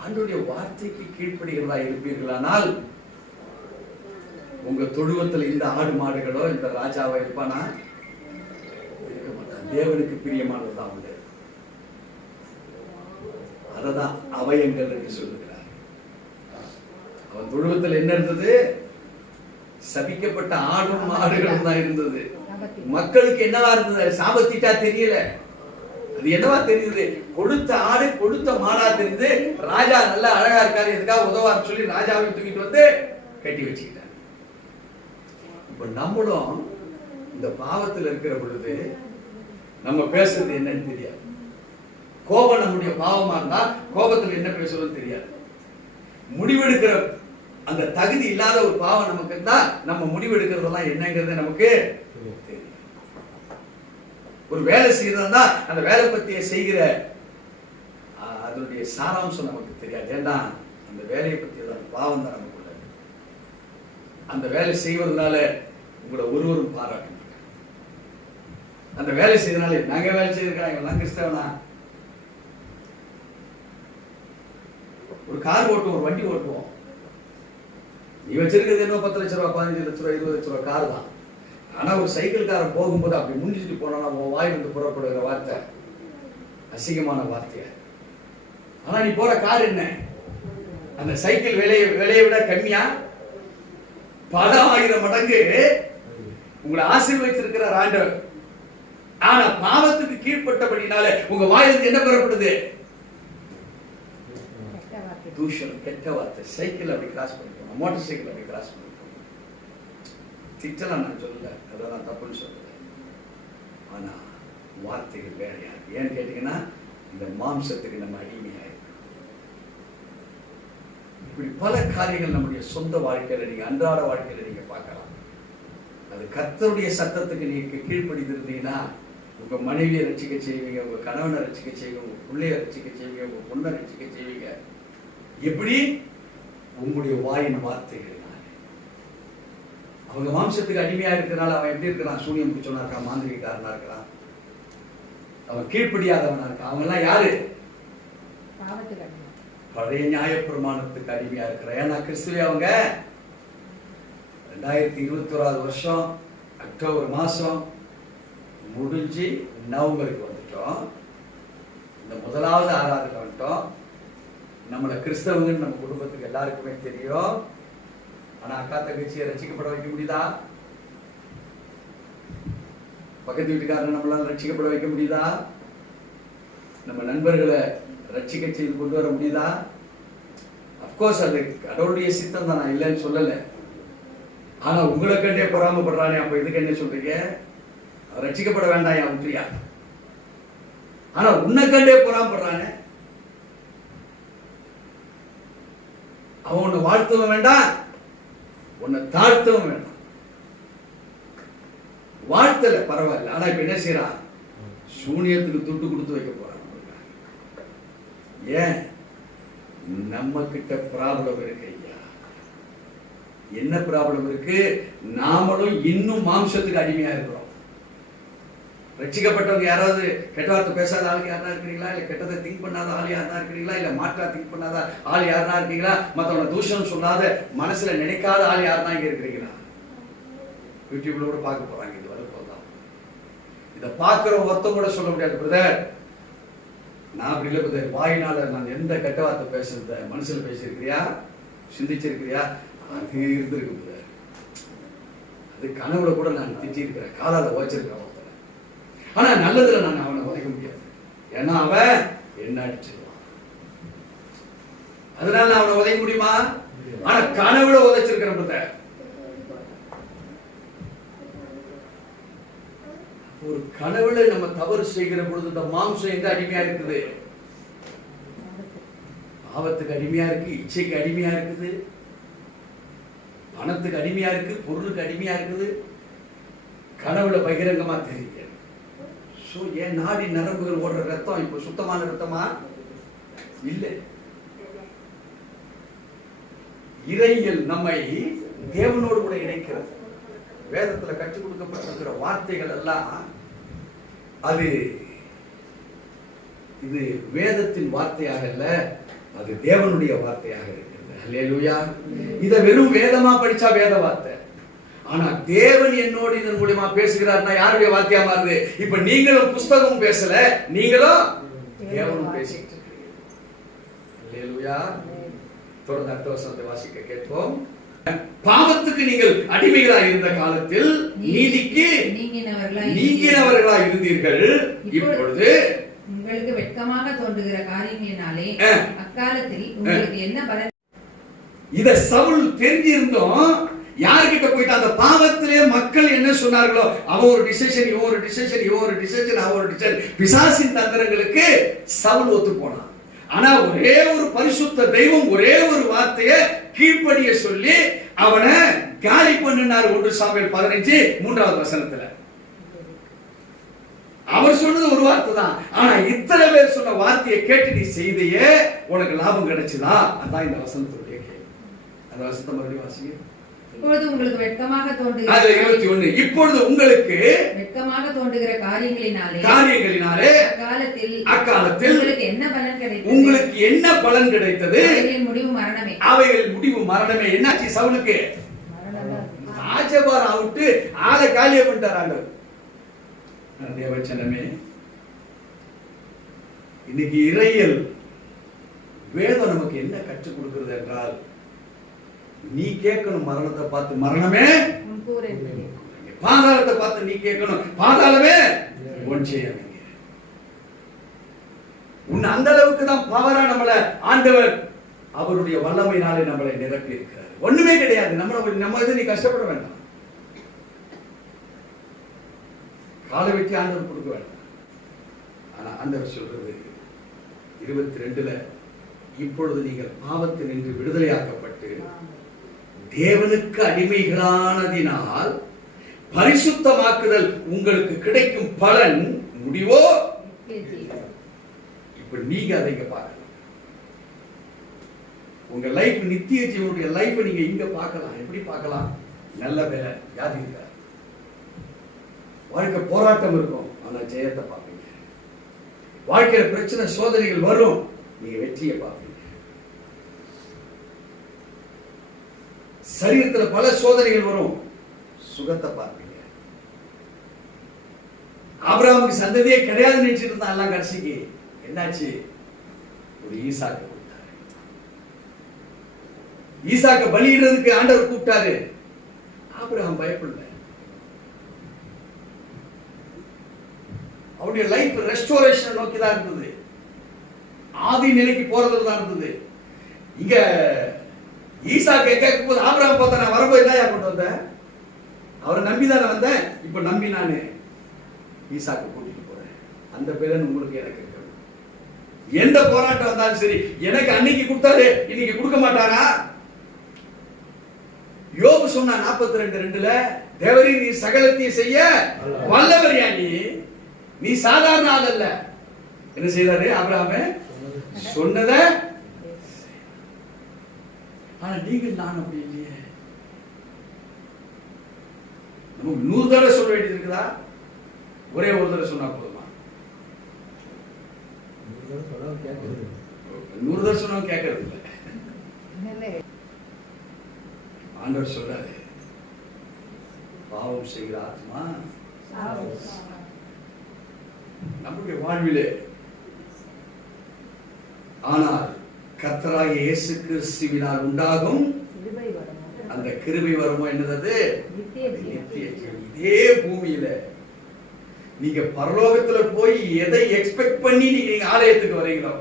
ஆண்டுடைய வார்த்தைக்கு கீழ்ப்படுகிறதா இருப்பீர்களானால் உங்க தொழுவத்தில் இந்த ஆடு மாடுகளோ இந்த ராஜாவோ இருப்பானா? இருக்க மாட்டான். தேவனுக்கு பிரியமானதுதான் உண்டு. அததான் அவயங்கள் என்று சொல்லுகிறார். அவன் தொழுவத்தில் என்ன இருந்தது? சபிக்கப்பட்ட ஆடும் மாடுகளும் தான் இருந்தது. மக்களுக்கு என்னவா இருந்தது? சாபத்திட்டா தெரியல, அது என்னவா தெரியுது? கொடுத்த ஆடு கொடுத்த மாடா தெரியுது. ராஜா நல்லா அழகா இருக்காரு, எதுக்காக உதவான்னு சொல்லி ராஜாவை தூக்கிட்டு வந்து கட்டி வச்சுக்கிட்டாங்க. இப்ப நம்மளும் இந்த பாவத்தில் இருக்கிற பொழுது நம்ம பேசுறது என்னன்னு தெரியாது. கோபம் நம்முடைய பாவமா இருந்தா கோபத்துல என்ன பேசுறதுன்னு தெரியாது. முடிவெடுக்கிற அந்த தகுதி இல்லாத ஒரு பாவம் நமக்கு இருந்தா நம்ம முடிவெடுக்கிறதெல்லாம் என்னங்கிறது நமக்கு தெரியும். ஒரு வேலை செய்யறதா அந்த வேலை பத்திய செய்கிற அதனுடைய சாராம்சம் நமக்கு தெரியாது. ஏன்னா அந்த வேலையை பத்தி பாவம் தான் நமக்கு. அந்த வேலை செய்வதனால உங்களை ஒருவரும் பாராட்ட மாட்டாங்க. அந்த வேலை செய்வதனால நாங்க வேலை செய்திருக்காங்க எல்லாம் கிறிஸ்தவனா? ஒரு கார் ஓட்டுவோம், ஒரு வண்டி ஓட்டுவோம். நீ வச்சிருக்கிறது என்ன 10 லட்ச ரூபா, 15 லட்ச ரூபா, 20 லட்ச ரூபா கார் தான். ஆனா ஒரு சைக்கிள் காரன் போகும்போது அப்படி முடிஞ்சிட்டு போனா உன் வாயிலிருந்து புறப்படுகிற வார்த்தை அசிங்கமான வார்த்தைய. ஆனா நீ போற கார் என்ன? அந்த சைக்கிள் விலையை விட கம்மியா? பல ஆயிரம் மடங்கு உங்களை ஆசீர்வதிச்சிருக்கிறார் ஆண்டவர். ஆனா பாவத்துக்கு கீழ்ப்பட்டபடினால உங்க வாயிலிருந்து என்ன பெறப்படுது? தூஷணம், கெட்ட வார்த்தை. சைக்கிள் அப்படி கிராஸ் பண்ணிக்கணும், மோட்டார் சைக்கிள் அப்படி கிராஸ் பண்ணிக்கணும். திட்டலாம் நான் சொல்லல, அதெல்லாம் தப்புன்னு சொல்லல. ஆனா வார்த்தைகள் வேறையா இருக்கு. ஏன்னு கேட்டீங்கன்னா இந்த மாம்சத்துக்கு நம்ம அடிமையா இருக்கு. இப்படி பல காரியங்கள் நம்முடைய சொந்த வாழ்க்கையில நீங்க அன்றாட வாழ்க்கையில நீங்க பார்க்கலாம். அது கர்த்தருடைய சத்தத்துக்கு நீங்க கீழ்ப்படித்திருந்தீங்கன்னா உங்க மனைவியை ரட்சிக்க செய்வீங்க, உங்க கணவனை ரட்சிக்க செய்வீங்க, உங்க பிள்ளைய ரட்சிக்க செய்வீங்க, உங்க பொண்ணை ரட்சிக்க செய்வீங்க. எப்படி? உங்களுடைய வாயின் வார்த்தைகள். அவங்க மாம்சத்துக்கு அடிமையா இருக்கிறனால அவன் எப்படி இருக்கிறான்? சூனியம் பிடிச்சவனா இருக்கான், மாந்திரிகாரனா இருக்கிறான், அவன் கீழ்ப்படியாதவனா இருக்கான். அவங்க எல்லாம் யாரு? பழைய நியாயப்பிரமாணத்துக்கு அடிமையா இருக்கிறான். ஏன்னா கிறிஸ்துவே அவங்க 2021 வருஷம் அக்டோபர் மாசம் முடிஞ்சு நவம்பருக்கு வந்துட்டோம். இந்த முதலாவது ஆராதனை வந்துட்டோம். நம்மளை கிறிஸ்தவங்கன்னு நம்ம குடும்பத்துக்கு எல்லாருக்குமே தெரியும். ஆனா அக்கா தங்கச்சியை ரட்சிக்கப்பட வைக்க முடியுதா? பக்கத்து வீட்டுக்காரன் நம்மளால ரட்சிக்கப்பட வைக்க முடியுதா? நம்ம நண்பர்களை ரட்சிக்க செய்து கொண்டு வர முடியுதா? அப்கோர்ஸ் அது கடவுளுடைய சித்தம் தான், நான் இல்லைன்னு சொல்லல. ஆனா உங்களை கண்டே பொறாமப்படுறானே, அப்ப இதுக்கு என்ன சொல்றீங்க? ரட்சிக்கப்பட வேண்டாம் என் உற்றியா? ஆனா உன்னை கண்டே பொறாமப்படுறானே, அவன் உன்னை வாழ்த்தவும் வேண்டாம், உன்னை தாழ்த்தவும் வேண்டாம். வாழ்த்தல பரவாயில்ல, ஆனா இப்ப என்ன செய்யறான்? சூனியத்துக்கு துட்டு கொடுத்து வைக்க போறான். ஏன்? நம்ம கிட்ட ப்ராப்ளம் இருக்கு ஐயா. என்ன ப்ராப்ளம் இருக்கு? நாமளும் இன்னும் மாம்சத்துக்கு அடிமையா இருக்கிறோம். ரட்சிக்கப்பட்டவங்க யாராவது கெட்ட வார்த்தை பேசாத ஆள் யாரா இருக்கிறீங்களா? இல்ல கெட்டதை திங்க் பண்ணாத ஆள் யாரா இருக்கிறீங்களா? இல்ல மாற்றா திங்க் பண்ணாத ஆள் யாரா இருக்கீங்களா? மத்தவங்க தூஷணம் சொல்லாத மனசுல நினைக்காத ஆள் யாருன்னா இங்க இருக்கிறீங்களா? யூடியூப்ல கூட பார்க்க போறாங்க. இது வரப்போதான் இதை பார்க்கிற ஒருத்தம் கூட சொல்ல முடியாது, பிரதர் நான் அப்படி இல்லை பிரதர், வாயினால நான் எந்த கெட்ட வார்த்தை பேசுறத மனசுல பேசியிருக்கிறியா, சிந்திச்சிருக்கிறியா? அது இருந்திருக்கு பிரதர். அது கனவுல கூட நான் திட்டிருக்கிறேன், காலால உழைச்சிருக்கிறேன் ஒருத்தர். ஆனா நல்லதுல நான் அவனை உதைக்க முடியாது, ஏன்னா அவன் என்ன அடிச்சிருவான். அதனால நான் அவனை உதைக்க முடியுமா? ஆனா கனவுல உதைச்சிருக்கிறேன் பிரதர். ஒரு கனவுல நம்ம தவறு செய்கிற பொழுது இந்த மாம்சம் எங்க அடிமையா இருக்குது? பாவத்துக்கு அடிமையா இருக்கு, இச்சைக்கு அடிமையா இருக்குது, பணத்துக்கு அடிமையா இருக்கு, பொருளுக்கு அடிமையா இருக்குது. கனவுல பகிரங்கமா தெரியுது. என் நாடி நரம்புகள் ஓடுற ரத்தம் இப்ப சுத்தமான ரத்தமா இல்லை. இறையியல் நம்மை தேவனோடு கூட இணைக்கிறது. வேதத்துல கற்றுக் கொடுக்கப்பட்டிருக்கிற வார்த்தைகள் எல்லாம் அது இது வேதத்தின் வார்த்தையாக அல்ல, அது தேவனுடைய வார்த்தையாக இருக்கிறது. அல்லேலூயா. இத வெறும் வேதமா படிச்சா வேத வார்த்தை. ஆனா தேவன் என்னோடு இதன் மூலமா பேசுகிறார்னா யாருடைய வார்த்தையா மாறுது? இப்ப நீங்களும் புஸ்தகமும் பேசல, நீங்களும் தேவனும் பேசிட்டு இருக்கீங்க. அல்லேலூயா. தொடர்ந்து அடுத்த வசனத்தை வாசிக்க கேட்போம். பாவத்துக்கு நீங்கள் அடிமைகளாய் இருந்த காலத்தில் நீதிக்கு நீங்கினவர்களாய் இருந்தீர்கள். இப்பொழுது உங்களுக்கு வெட்கமாக தோன்றுகிற காரியங்களினாலே அக்காலத்தில் உங்களுக்கு என்ன பலன்? இத சவுல் தெரிஞ்சிருந்தோம். யார்கிட்ட போயிட்டு அந்த பாவத்திலே மக்கள் என்ன சொன்னார்களோ, அவன் ஒரு டிசிஷன், இவன் ஒரு டிசிஷன், இவன் ஒரு டிசிஷன், அவன் ஒரு டிசிஷன், பிசாசின் தந்திரங்களுக்கு சவுல் ஒத்து போனான். ஆனா ஒரே ஒரு பரிசுத்த தெய்வம் ஒரே ஒரு வார்த்தையை கீழ்ப்படிய சொல்லி அவனை காலி பண்ணினார். 1 சாமுவேல் 15:3 வசனத்துல அவர் சொன்னது ஒரு வார்த்தை தான். ஆனா இத்தனை பேர் சொன்ன வார்த்தையை கேட்டு நீ செய்தையே உனக்கு லாபம் கிடைச்சுதா? அதான் இந்த வசனத்துடைய கேள்வி. அந்த வசனத்தை மறுபடியும் வாசிங்க. இப்பொழுது உங்களுக்கு வெட்கமாக தோன்றுகிற 21 இப்பொழுது உங்களுக்கு வெட்கமாக தோன்றுகிற காரியங்களினாலே அக்காலத்தில் உங்களுக்கு என்ன பலன் கிடைத்தது? உங்களுக்கு என்ன பலன் கிடைத்தது? அவைகளின் முடிவு மரணமே. அவைகளின் முடிவு மரணமே. என்னாச்சு சவுலுக்கு? ராஜபாரம் அவுட்டு ஆளை காலிய பண்ணிட்டாராங்க. தேவச்சனமே, இன்னைக்கு இறையியல் வேதம் நமக்கு என்ன கற்றுக் கொடுக்கிறது என்றால், நீ கேட்கணும் மரணத்தை பார்த்து மரணமே, பாதாளத்தை பார்த்து நீ கேட்கணும் பாதாளமே ஒன் செய்யாதீங்க. உன் அந்த அளவுக்கு தான் பவரா நம்மள ஆண்டவர் அவருடைய வல்லமையினாலே நம்மளை நிரப்பி இருக்கிறார். ஒண்ணுமே கிடையாது. நம்ம இது நீ கஷ்டப்பட வேண்டாம். காலை வெட்டி ஆண்டவர் கொடுக்க வேண்டாம். ஆனா ஆண்டவர் சொல்றது 22ல இப்பொழுது நீங்கள் பாவத்தில் நின்று விடுதலையாக்கப்பட்டு தேவனுக்கு அடிமைகளானதினால் பரிசுத்தமாக்குதல் உங்களுக்கு கிடைக்கும் பலன் முடிவோ. இப்ப நீங்க அதை இங்க பார்க்கலாம். உங்க லைஃப் நித்திய ஜீவனுடைய லைஃப் நீங்க இங்க பார்க்கலாம். எப்படி பார்க்கலாம்? நல்ல வேலை யாரு இருக்க, வாழ்க்கை போராட்டம் இருக்கும், ஆனா ஜெயத்தை பார்ப்பீங்க. வாழ்க்கையில பிரச்சனை சோதனைகள் வரும், நீங்க வெற்றியை பார்ப்பீங்க. சரீரத்துல பல சோதனைகள் வரும், சுகத்தை பார்ப்பீங்க. ஆபிரகாமுக்கு சந்ததியே கிடையாது நினைச்சிட்டு இருந்தான். எல்லாம் கடைசிக்கு என்னாச்சு? ஒரு ஈசாக்கு கூப்பிட்டாரு. ஈசாக்க பலியிடுறதுக்கு ஆண்டவர் கூப்பிட்டாரு. ஆபிரகாம் பயப்படல. அவருடைய லைஃப் ரெஸ்டோரேஷன் நோக்கி தான் இருந்தது, ஆதி நிலைக்கு போறதுல தான் இருந்தது. இங்க ஈசாக்கு கேட்கும் போது ஆபிரகாம் பார்த்தா, நான் வரும்போது என்ன கொண்டு வந்தேன்? அவரை நம்பிதானே வந்தேன், இப்ப நம்பி நானு ஈசாக்கு கூட்டிட்டு போறேன். அந்த பேரன் உங்களுக்கு எனக்கு இருக்கணும். எந்த போராட்டம் வந்தாலும் சரி, எனக்கு அன்னைக்கு கொடுத்தாரு இன்னைக்கு கொடுக்க மாட்டாரா? யோபு சொன்னா 42:2 தேவரே நீ சகலத்தையும் செய்ய வல்லவரியா, நீ சாதாரண ஆள் அல்ல. என்ன செய்தாரு ஆபிரகாம்? சொன்னத. ஆனா நீங்கள் நான் அப்படி இல்லையே. நமக்கு 100 தடவை சொல்ல வேண்டியது இருக்குதா? ஒரே ஒரு தடவை சொன்னா போதுமா? 100 தடவை சொன்னா கேட்கறது இல்லை. ஆண்டவர் சொல்றாரு, பாவம் செய்கிற ஆத்மா நம்முடைய வாழ்விலே ஆனால் கர்த்தராகிய இயேசு கிறிஸ்துவினால் உண்டாகும் அந்த கிருபை வருமோ என்னது? நித்திய ஜீவன். இதே பூமியில நீங்க பரலோகத்துல போய் எதை எக்ஸ்பெக்ட் பண்ணி நீங்க ஆலயத்துக்கு வரீங்களோ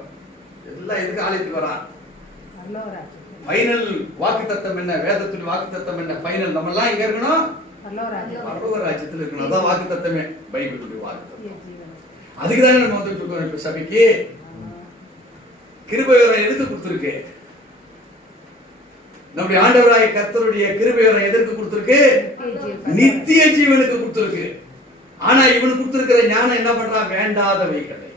எல்லாம் எதுக்கு ஆலயத்துக்கு வரா? ஃபைனல் வாக்குத்தத்தம் என்ன? வேதத்துடைய வாக்குத்தத்தம் என்ன? ஃபைனல் நம்ம எல்லாம் எங்க இருக்கணும்? பரலோக ராஜ்யத்துல இருக்கணும். அதான் வாக்குத்தத்தமே, பைபிளுடைய வாக்குத்தத்தம். அதுக்கு தானே நம்ம வந்துட்டு இருக்கோம். இப்ப சபைக்கு கிருபை வரம் எதுக்கு கொடுத்திருக்கு? நம்முடைய ஆண்டவராகிய கர்த்தருடைய கிருபை வரம் எதற்கு கொடுத்திருக்கு? நித்திய ஜீவனுக்கு கொடுத்திருக்கு. ஆனா இவனுக்கு கொடுத்திருக்கிற ஞானம் என்ன பண்றான்? வேண்டாதவைகளை.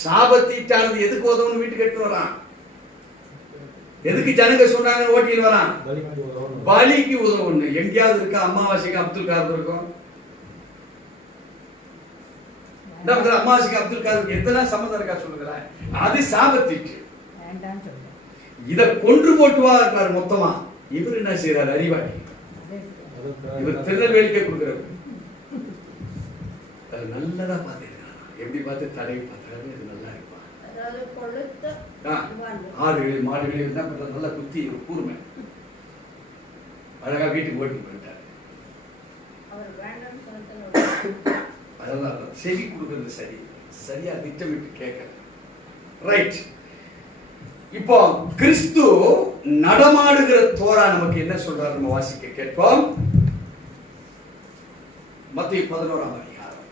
சாபத்தீட்டானது எதுக்கு உதவும்? வீட்டுக்கு எடுத்து வரான். எதுக்கு ஜனங்க சொன்னாங்க ஓட்டின்னு வரான்? பலிக்கு உதவும். எங்கேயாவது இருக்கா? அமாவாசைக்கு அப்துல் காதர் இருக்கும். அமாவாசைக்கு அப்துல் காதருக்கு எத்தனை சம்மந்தம் இருக்கா சொல்லுங்க. அது சாபத்தீட்டு. இத கொன்று போட்டுவா இருக்காரு மொத்தமா. இவர் என்ன செய்யறாரு? அறிவாளி. இவர் திருநெல்வேலிக்கே கொடுக்கிறார். நல்லதா பாத்துக்கிறார். எப்படி பார்த்து தடவை பார்த்தாரு? இது நல்லா இருப்பா. ஆடுகள் மாடுகள் என்ன பண்றது? நல்லா குத்தி கூர்மை அழகா வீட்டுக்கு ஓட்டி போயிட்டாரு. அதெல்லாம் செவி கொடுக்கறது சரி, சரியா திட்டமிட்டு கேட்க. ரைட். இப்போ கிறிஸ்து நடமாடுகிற தோரா நமக்கு என்ன சொல்றாரு? நம்ம வாசிக்க கேட்போம். மத்தேயு 11ஆம் அதிகாரம்.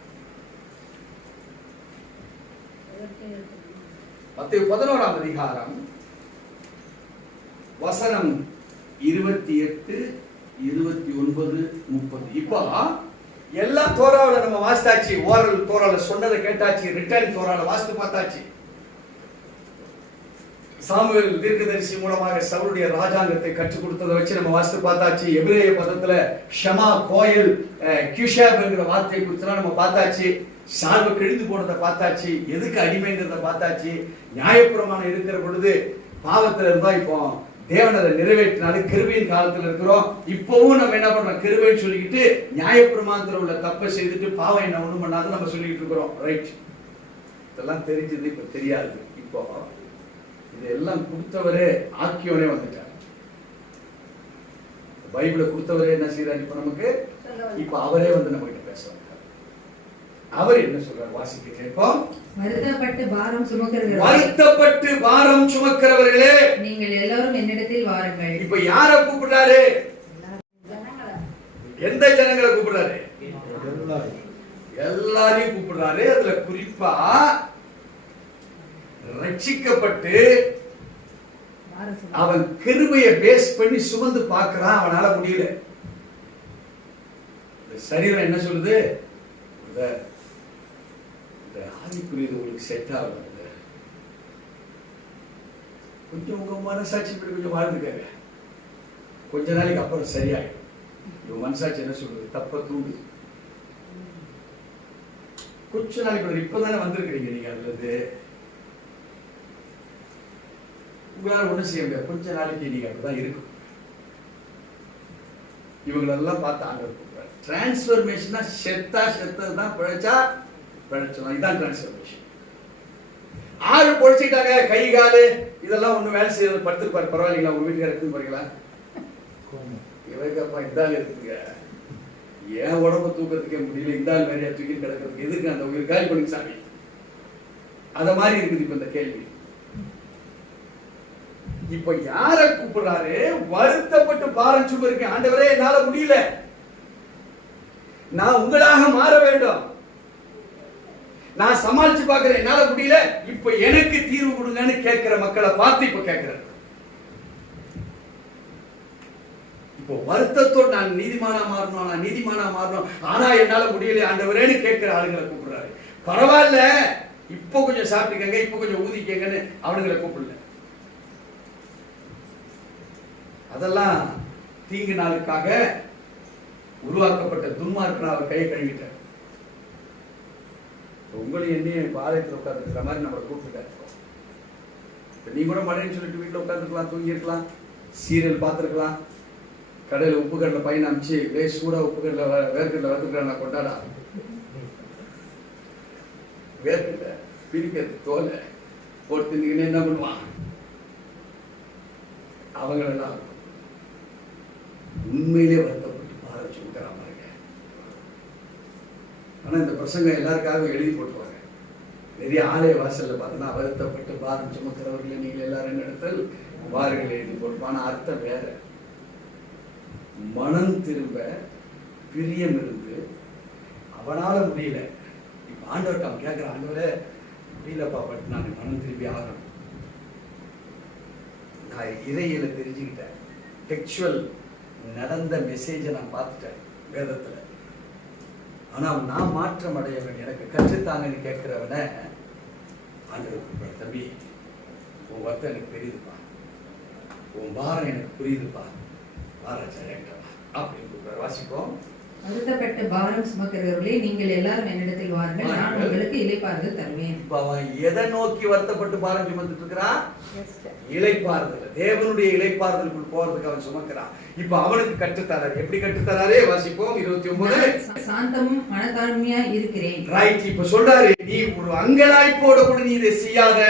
மத்தேயு 11ஆம் அதிகாரம் வசனம் 28, 29, 30. இப்போ எல்லா தோராவில நம்ம வாசித்தாச்சு. ஓரல் தோரால சொன்னதை கேட்டாச்சு. ரிட்டர்ன் தோரால வாசித்து பார்த்தாச்சு. சாமுவேல் தீர்க்கதரிசி மூலமாக சவுலுடைய ராஜாங்கத்தை கற்றுக் கொடுத்ததை வச்சு நம்ம வாசித்து பார்த்தாச்சு. எபிரேய பதத்துல ஷமா, கோயல், கியூஷாப் என்கிற வார்த்தையை குறித்து நம்ம பார்த்தாச்சு. சால்வ கிழிந்து போனதை பார்த்தாச்சு. எதுக்கு அடிமைங்கிறத பார்த்தாச்சு. நியாயப்பிரமாணம் இருக்கிற பொழுது பாவத்துல இருந்தா இப்போ தேவன் அதை நிறைவேற்றினாரு. கிருபையின் காலத்துல இருக்கிறோம். இப்பவும் நம்ம என்ன பண்றோம்? கிருபைன்னு சொல்லிக்கிட்டு நியாயப்பிரமாணத்துல உள்ள தப்பை செய்துட்டு பாவம் என்ன ஒண்ணும் பண்ணாது நம்ம சொல்லிட்டு இருக்கிறோம். ரைட். இதெல்லாம் தெரிஞ்சது, இப்ப தெரியாது. இப்போ இதெல்லாம் கொடுத்தவரே ஆக்கியோனே வந்துட்டார். பைபிளை கொடுத்தவரே என்ன செய்யறாரு? இப்ப நமக்கு இப்ப அவரே வந்து நம்ம கிட்ட பேச வந்தார். அவர் என்ன சொல்றார்? வாசிக்க கேட்போம். வருத்தப்பட்டு பாரம் சுமக்கிறவர்களே, வருத்தப்பட்டு பாரம் சுமக்கிறவர்களே, நீங்கள் எல்லாரும் என்னிடத்தில் வாருங்கள். இப்ப யாரை கூப்பிடுறாரு? எந்த ஜனங்களை கூப்பிடுறாரு? எல்லாரையும் கூப்பிடுறாரு. அதுல குறிப்பா ரட்சிக்கப்பட்டு அவன் கிருபையை பேஸ் பண்ணி சுமந்து பார்க்கிறான். அவனால முடியல. சரீரம் என்ன சொல்லுது? இந்த ஆவிக்குரியது உங்களுக்கு செட் ஆகுது. கொஞ்சம் உங்க மனசாட்சி படி கொஞ்சம் வாழ்ந்துக்காங்க. கொஞ்ச நாளைக்கு அப்புறம் சரியாயிடும். இவன் மனசாட்சி என்ன சொல்றது? தப்ப தூண்டு. கொஞ்ச நாளைக்கு இப்பதானே வந்திருக்கிறீங்க நீங்க. அதுல இருந்து உங்களால ஒண்ணு செய்ய முடியாது. கொஞ்ச நாளைக்கு நீங்க அப்படிதான் இருக்கும். இவங்களெல்லாம் பார்த்து ஆண்டவர் கூப்பிடுறாரு. டிரான்ஸ்பர்மேஷனா செத்ததுதான் பிழைச்சா பிழைச்சலாம். இதுதான் டிரான்ஸ்பர்மேஷன். ஆறு பொழைச்சிட்டாங்க, கை காலு இதெல்லாம் ஒண்ணு வேலை செய்யறது படுத்துருப்பாரு. பரவாயில்லைங்களா? உங்க வீட்டுக்கு இருக்குன்னு போறீங்களா? இவருக்கப்பா இந்தால் இருக்குங்க. ஏன் உடம்ப தூக்கிறதுக்கே முடியல, இந்தால் வேறையா தூக்கி கிடக்கிறதுக்கு எதுக்கு அந்த உயிர் காலி பண்ணுங்க சாமி? அத மாதிரி இருக்குது இப்ப இந்த கேள்வி. இப்ப யார கூப்பிடுறாரு? வருத்தப்பட்டு பாரம் சுமக்கிறேன். ஆண்டவரே என்னால முடியல, நான் உங்களாக மாற வேண்டும், நான் சமாளிச்சு பார்க்கிறேன், என்னால முடியல, இப்ப எனக்கு தீர்வு கொடுங்கன்னு கேட்கிற மக்களை பார்த்து இப்ப கேட்கிறார். இப்போ வருத்தத்தோடு நான் நீதிமானா மாறணும், நான் நீதிமானா மாறணும், ஆனா என்னால முடியல ஆண்டவரேன்னு கேட்கிற ஆளுங்களை கூப்பிடுறாரு. பரவாயில்ல, இப்போ கொஞ்சம் சாப்பிட்டுக்கங்க, இப்போ கொஞ்சம் ஊதிக்கங்கன்னு அவனுங்களை கூப்பிடல. அதெல்லாம் தீங்கு நாளுக்காக உருவாக்கப்பட்ட துன்மார்க்கன் அவர் கையை கழுவிட்டார். உங்களையும் என்னையும் ஆலயத்தில் உட்கார்ந்துருக்கிற மாதிரி நம்மளை கூப்பிட்டுட்டாரு. நீ கூட மழைன்னு சொல்லிட்டு வீட்டில் உட்காந்துருக்கலாம், தூங்கி இருக்கலாம், சீரியல் பார்த்துருக்கலாம், கடையில் உப்பு கடலை பையன் அமிச்சு சூடா உப்பு கடலை வேர்க்கடலை வந்துருக்கான் கொண்டாடா. வேர்க்கடலை பிரிக்கிறது தோலை போட்டு என்ன பண்ணுவான்? அவங்களெல்லாம் உண்மையிலே வருத்தப்பட்டு பாரம் சுமக்கிற பாருங்க. ஆனா இந்த பிரசங்கம் எல்லாருக்காகவும் எழுதி போட்டுருவாங்க. நிறைய ஆலய வாசல்ல பார்த்தீங்கன்னா வருத்தப்பட்டு பாரம் சுமக்கிறவர்களே நீங்கள் எல்லாரும் என்னிடத்தில் வாருங்கள் எழுதி போட்டுருப்பான். ஆனா அர்த்தம் வேற. மனம் திரும்ப பிரியம் இருந்து அவனால முடியல. இப்ப ஆண்டவர்கிட்ட அவன் கேட்கிற, ஆண்டவரே முடியலப்பா, பட் நான் மனம் திரும்பி ஆகணும். நான் இறையில தெரிஞ்சுக்கிட்டேன். டெக்சுவல் நடந்த மெசேஜை நான் பார்த்துட்டேன் வேதத்துல. ஆனா நான் மாற்றம் அடையவன், எனக்கு கற்றுத்தாங்கன்னு கேட்கிறவன ஆண்டவர், தம்பி உன் வருத்தம் எனக்கு தெரியுதுப்பா, உன் பாரம் எனக்கு புரியுதுப்பா, பாராச்சா அப்படின்னு வாசிப்போம். வருத்தப்பட்டு பாரம் சுமக்கிறவர்களே நீங்கள் எல்லாரும் என்னிடத்தில் வாருங்கள், நான் உங்களுக்கு இளைப்பாறுதல் தருவேன். இப்ப அவன் எதை நோக்கி வருத்தப்பட்டு பாரம் சுமந்துட்டு இருக்கிறான்? இளைப்பாறுதல், தேவனுடைய இளைப்பாறுதலுக்குள் போறதுக்கு அவன் சுமக்கிறான். இப்ப அவனுக்கு கற்றுத்தராரு. எப்படி கற்றுத்தராரு? வாசிப்போம் 29. சாந்தமும் மனத்தாழ்மையா இருக்கிறேன். ரைட். இப்ப சொல்றாரு, நீ ஒரு அங்கலாய்ப்போட கூட நீ இதை செய்யாத.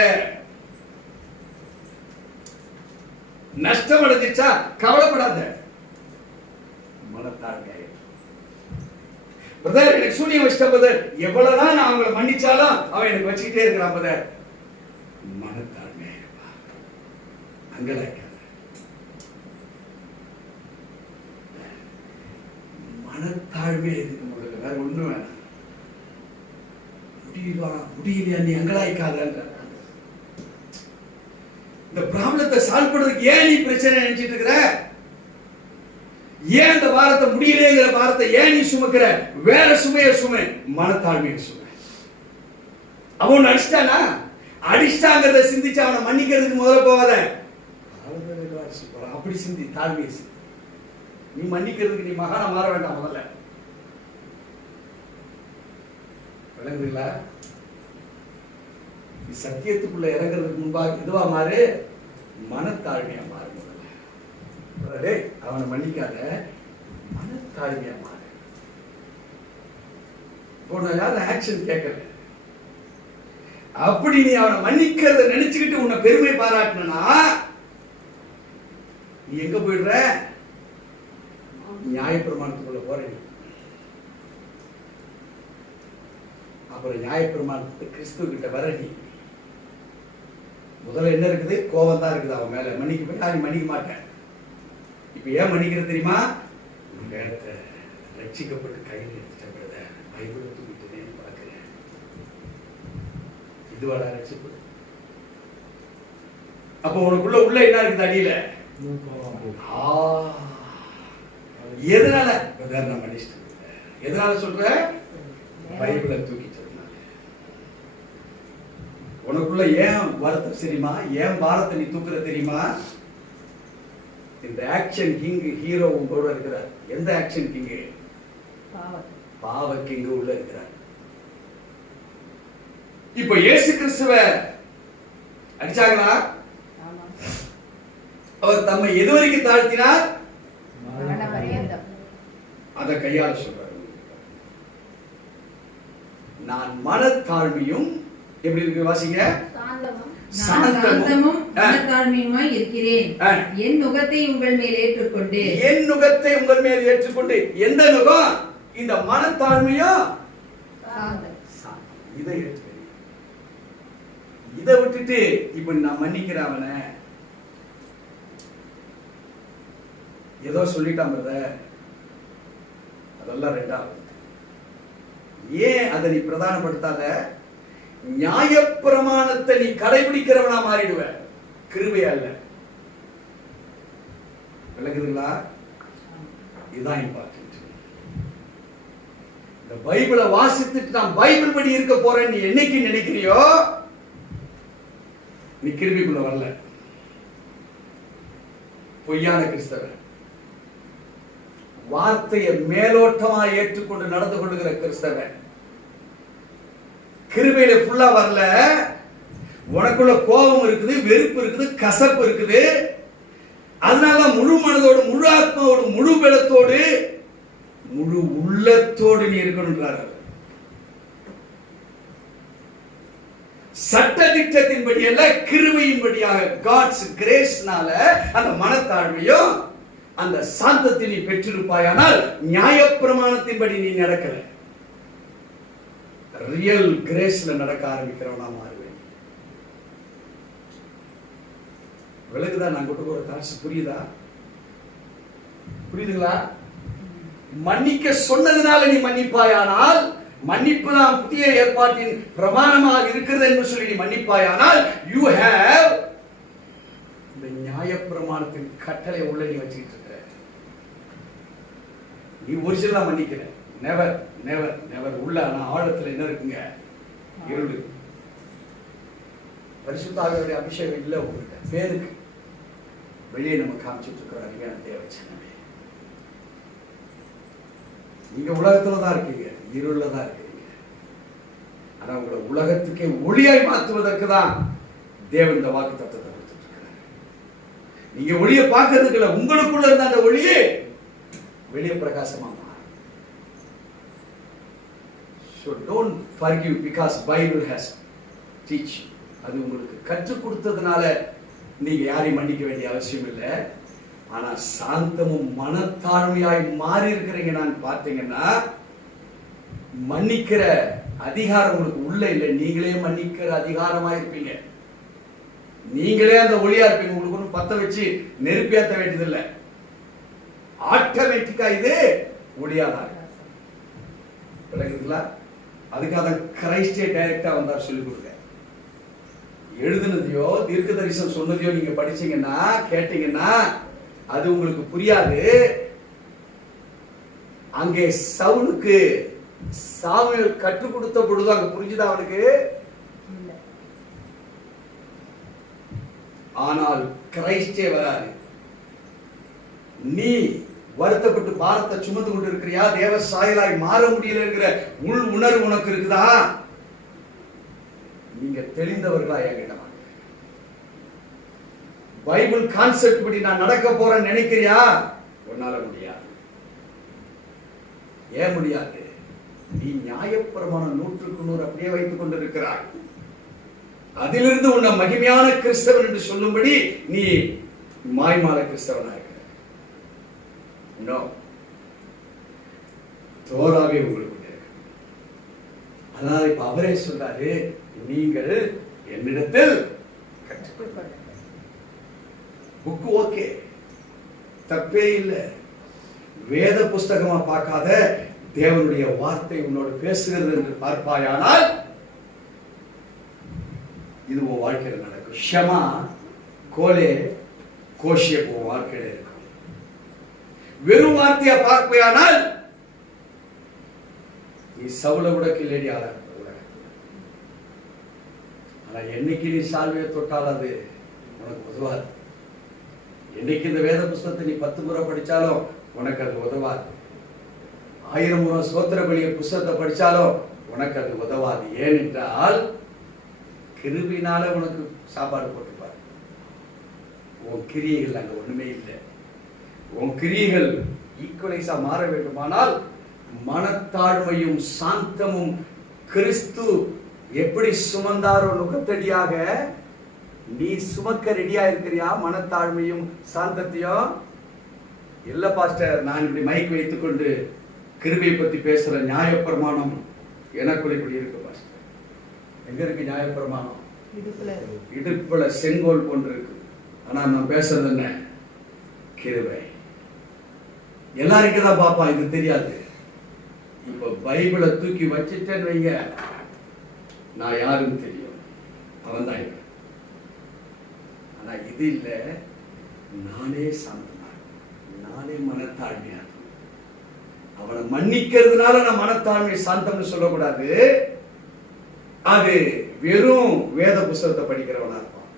நஷ்டம் அடைஞ்சிச்சா கவலைப்படாத, மனத்தாழ்மையா. பிரதர் எனக்கு சூனியம் வச்சிட்ட பிரதர், எவ்வளவுதான் நான் அவங்களை மன்னிச்சாலும் அவன் எனக்கு வச்சுக்கிட்டே இருக்கிறான் பிரதர். மனத்தாழ்மையா இருப்பா, அங்கலாய்க்காத. மனத்தாழ்மையா இருக்கு உங்களுக்கு, வேற ஒண்ணு வேணாம். முடியலையா நீ அங்கலாய்க்காத. இந்த ப்ராப்ளத்தை சால்வ் பண்றதுக்கு ஏன் நீ பிரச்சனை நினைச்சிட்டு இருக்கிற? ஏன் இந்த பாரத்தை முடியலைங்கிற பாரத்தை ஏன் நீ சுமக்கிற? வேற சுமைய சுமை, மனத்தாழ்மையை சுமை. அவன் அடிச்சிட்டானா? அடிச்சிட்டாங்கிறத சிந்திச்சு அவனை மன்னிக்கிறதுக்கு முதல்ல போகாத. அப்படி சிந்தி, தாழ்மையை சிந்தி. நீ மன்னிக்கிறதுக்கு நீ மகானா மாற வேண்டாம். முதல்ல விளங்குதுங்களா? நீ சத்தியத்துக்குள்ள இறங்குறதுக்கு முன்பாக இதுவா மாறு, மனத்தாழ்மையா மாறு. முதல்ல அவனை மன்னிக்காத, மனத்தாழ்மையா மாறு. யாரும் ஆக்ஷன் கேட்கல. அப்படி நீ அவனை மன்னிக்கிறத நினைச்சுக்கிட்டு உன்னை பெருமை பாராட்டினா நீ எங்க போயிடுற? நியாயப்பிரமாணத்துக்குள்ள போற. அப்புறம் நியாயப்பிரமாணத்துக்கு கிறிஸ்துவ கிட்ட வர நீ முதல்ல என்ன இருக்குது? கோபம் தான் இருக்குது அவன் மேல. மன்னிக்க மன்னிக்க மாட்டேன். இப்ப ஏன் மன்னிக்கிற தெரியுமா? வேதத்தை ரட்சிக்கப்பட்டு கையில் எடுத்துட்ட பைபிளை தூக்கிட்டேன்னு பார்க்கிறேன். இதுவாடா ரட்சிப்பு? அப்ப உனக்குள்ள உள்ள என்ன இருக்குது? அடியில எதனால? நான் மன்னிச்சிட்டேன். எதனால சொல்ற? பைபிளை தூக்கிட்டதுனால. உனக்குள்ள ஏன் வருத்தம் தெரியுமா? ஏன் பாரத்தை நீ தூக்குற தெரியுமா? இந்த ஆக்ஷன் கிங் ஹீரோ உங்களோட இருக்கிறார். எந்த ஆக்ஷன் கிங்? பாவ கிங் உள்ள இருக்கிறார். இப்ப இயேசு கிறிஸ்துவ அடிச்சாங்களா? அவர் தம்மை எதுவரைக்கும் தாழ்த்தினார்? அதை கையாள சொல்றாரு. நான் மனத்தாழ்மையும் எப்படி இருக்கு? வாசிங்க. சாந்தமும் மனத்தாழ்மையுமாய் இருக்கிறேன். என் நுகத்தை உங்கள் மேல் ஏற்றுக்கொண்டு. என் நுகத்தை உங்கள் மேல் ஏற்றுக்கொண்டு. எந்த நுகம்? இந்த மனத்தாழ்மையோ இதை ஏற்று. இதை விட்டுட்டு இப்ப நான் மன்னிக்கிறேன் அவனை, ஏதோ சொல்லிட்டான் பிரதர், அதெல்லாம் ரெண்டாவது. ஏன் அதை நீ பிரதானப்படுத்தாத? நியாயப்பிரமாணத்தை நீ கடைபிடிக்கிறவனா மாறிடுவ, கிருபை அல்ல. விளக்குதுங்களா? இதுதான் இம்பார்ட்டன்ட். இந்த பைபிளை வாசித்துட்டு நான் பைபிள் படி இருக்க போறேன் நீ என்னைக்கு நினைக்கிறியோ நீ கிருபைக்குள்ள வரல. பொய்யான கிறிஸ்தவன், வார்த்தையை மேலோட்டமா ஏற்றுக்கொண்டு நடந்து கொள்ளுகிற கிறிஸ்தவன், கிருபையில ஃபுல்லா வரல. உனக்குள்ள கோபம் இருக்குது, வெறுப்பு இருக்குது, கசப்பு இருக்குது. அதனால முழு மனதோடு, முழு ஆத்மாவோடு, முழு பலத்தோடு, முழு உள்ளத்தோடு நீ இருக்கணும்ன்றார். சட்ட திட்டத்தின்படி அல்ல, கிருபையின்படியாக காட்ஸ் கிரேஸ்னால அந்த மனத்தாழ்மையும் அந்த சாந்தத்தை நீ பெற்றிருப்பாயானால் நியாயப்பிரமாணத்தின்படி நீ நடக்கல, ரியல் கிரேஸ்ல நடக்க ஆரம்பிக்கிறவனா மாறுவேன். விலகுதா? நான் கொண்டு போற காசு புரியுதா? புரியுதுங்களா? மன்னிக்க சொன்னதுனால நீ மன்னிப்பாயானால், மன்னிப்பு தான் புதிய ஏற்பாட்டின் பிரமாணமாக இருக்கிறது என்று சொல்லி நீ மன்னிப்பாயானால், யூ ஹேவ் இந்த நியாயப்பிரமாணத்தின் கட்டளை உள்ள நீ வச்சுக்கிட்டு இருக்க. நீ ஒரிஜினலா மன்னிக்கிற. Never never never. உள்ள ஆனா ஆழத்துல என்ன இருக்குங்க? இருள். பரிசுத்த ஆவியுடைய அபிஷேகம் இல்ல உங்களுக்கு, பேருக்கு. வெளியே நம்ம காமிச்சிட்டு இருக்கிற அருமையான தேவச்சனமே, நீங்க உலகத்துலதான் இருக்கீங்க, இருளதான் இருக்கீங்க. ஆனா உங்களை உலகத்துக்கே ஒளியாய் மாற்றுவதற்கு தான் தேவன் இந்த வாக்கு தத்துவத்தை கொடுத்துட்டு இருக்கிறார். நீங்க ஒளியை பார்க்கறதுக்கு இல்ல, உங்களுக்குள்ள இருந்த அந்த ஒளியே வெளியே பிரகாசமா மாறும். So don't forgive because Bible has teach. அது உங்களுக்கு கற்றுக் கொடுத்ததுனால நீங்க யாரையும் மன்னிக்க வேண்டிய அவசியம் இல்லை. ஆனா சாந்தமும் மனத்தாழ்மையாய் மாறி இருக்கிறீங்க. நான் பார்த்தீங்கன்னா மன்னிக்கிற அதிகாரம் உங்களுக்கு உள்ள இல்லை, நீங்களே மன்னிக்கிற அதிகாரமா இருப்பீங்க. நீங்களே அந்த ஒளியா இருப்பீங்க. உங்களுக்கு ஒன்றும் பத்த வச்சு நெருப்பியாத்த வேண்டியதில்லை, ஆட்டோமேட்டிக்கா இது ஒளியாதான். விளங்குதுங்களா? அதுக்காக கிரைஸ்டே டைரக்டா வந்தார் சொல்லிக் கொடுக்க. எழுதுனதையோ தீர்க்க தரிசனம் சொன்னதையோ நீங்க படிச்சீங்கன்னா கேட்டீங்கன்னா அது உங்களுக்கு புரியாது. அங்கே சவுலுக்கு சாமுவேல் கற்றுக் கொடுத்த பொழுது அங்க புரிஞ்சுதா அவனுக்கு? ஆனால் கிரைஸ்டே வராது. நீ வருத்தப்பட்டு பாரத்தை சுமந்து கொண்டு இருக்கிறியா? தேவ சாயலாய் மாற முடியலங்கிற உள் உணர்வு உனக்கு இருக்குதா? நீங்க தெளிந்தவர்களா என்கிட்ட பைபிள் கான்செப்ட் படி நான் நடக்க போறேன்னு நினைக்கிறியா? உன்னால முடியாது. ஏன் முடியாது? நீ நியாயப்பிரமாணம் 100% அப்படியே வைத்துக் கொண்டிருக்கிறாய். அதிலிருந்து உன்னை மகிமையான கிறிஸ்தவன் என்று சொல்லும்படி நீ மாய்மால கிறிஸ்தவனா இருக்கிற. தோராவே உங்களுக்கு இருக்கு. அதனால இப்ப அவரே சொல்றாரு, நீங்கள் என்னிடத்தில் கற்றுக்கொள்ள. புக்கு ஓகே, தப்பே இல்லை. வேத புஸ்தகமா பார்க்காத தேவனுடைய வார்த்தை உன்னோடு பேசுகிறது என்று பார்ப்பாயானால் இது உன் வாழ்க்கையில் நடக்கும். ஷமா கோலே கோஷிய உன் வாழ்க்கையில இருக்கும். வெறும் வார்த்தையா பார்ப்பையானால் நீ சவுல விட கில்லடி ஆள. ஆனா என்னைக்கு நீ சால்வையை தொட்டால் அது உனக்கு உதவாது. என்னைக்கு இந்த வேத புஸ்தகத்தை நீ 10 முறை படிச்சாலும் உனக்கு அது உதவாது. 1000 முறை ஸ்தோத்திர பலிய புஸ்தகத்தை படிச்சாலும் உனக்கு அது உதவாது. ஏனென்றால் கிருபினால உனக்கு சாப்பாடு போட்டுப்பார். உன் கிரியைகள் அங்க ஒண்ணுமே இல்லை. உன் கிரியைகள் ஈக்குவலைஸா மாற வேண்டுமானால் மனத்தாழ்மையும் சாந்தமும் கிறிஸ்து எப்படி சுமந்தாரோ நுகத்தடியாக நீ சுமக்க ரெடியா இருக்கிறியா? மனத்தாழ்மையும் சாந்தத்தையும் இல்ல பாஸ்டர், நான் இப்படி மைக் வைத்துக் கொண்டு கிருபையை பத்தி பேசுற நியாயப்பிரமாணம் எனக்குள்ள இப்படி இருக்கு பாஸ்டர். எங்க இருக்கு நியாயப்பிரமாணம்? இடுப்புல செங்கோல் போன்று இருக்கு. ஆனா நான் பேசுறது என்ன? கிருபை. எல்லாருக்கும் தான் பாப்பா, இது தெரியாது. இப்ப பைபிளை தூக்கி வச்சுட்டேன்னு வைங்க, நான் யாருன்னு தெரியும், அவன் தான். ஆனா இது இல்ல, நானே சாந்தமா, நானே மனத்தாழ்மையா. அவனை மன்னிக்கிறதுனால நான் மனத்தாழ்மை சாந்தம்னு சொல்லக்கூடாது. அது வெறும் வேத புஸ்தகத்தை படிக்கிறவனா இருப்பான்.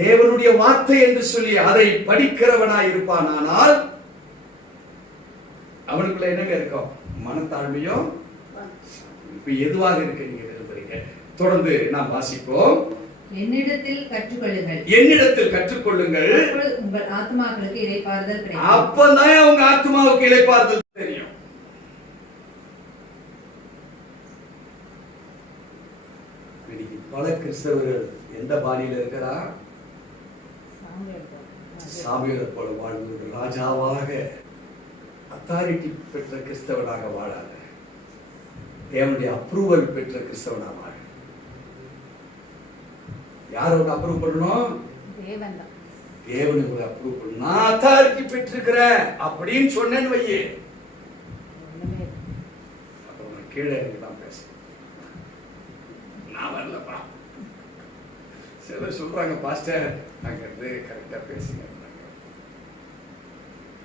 தேவனுடைய வார்த்தை என்று சொல்லி அதை படிக்கிறவனா இருப்பான். ஆனால் அவனுக்குள்ள என்னங்க இருக்கும்? மனத்தாழ்மையும். இப்ப எதுவாக இருக்கு நீங்க விரும்புறீங்க? தொடர்ந்து நாம் வாசிப்போம். என்னிடத்தில் கற்றுக்கொள்ளுங்கள், என்னிடத்தில் கற்றுக்கொள்ளுங்கள், உங்கள் ஆத்மாக்களுக்கு இளைப்பாறுதல் கிடைக்கும். அப்பதான் உங்க ஆத்மாவுக்கு இளைப்பாறுதல் தெரியும். இன்னைக்கு பல கிறிஸ்தவர்கள் எந்த பாணியில இருக்கிறா? சாமுவேலை போல வாழ்ந்து ராஜாவாக அத்தாரிட்டி பெற்ற கிறிஸ்தவனாக வாழாத, தேவனுடைய அப்ரூவல் பெற்ற கிறிஸ்தவனாக வாழ. யாரோட அப்ரூவ் பண்ணணும்? தேவனுக்கு அப்ரூவ் பண்ணணும். நான் அத்தாரிட்டி பெற்றிருக்கிறேன் அப்படின்னு சொன்னேன்னு வையே, அப்புறம் கீழே தான் பேச நான் வரலப்பா. சிலர் சொல்றாங்க, பாஸ்டர் நாங்க இருந்து கரெக்டா பேசுங்க,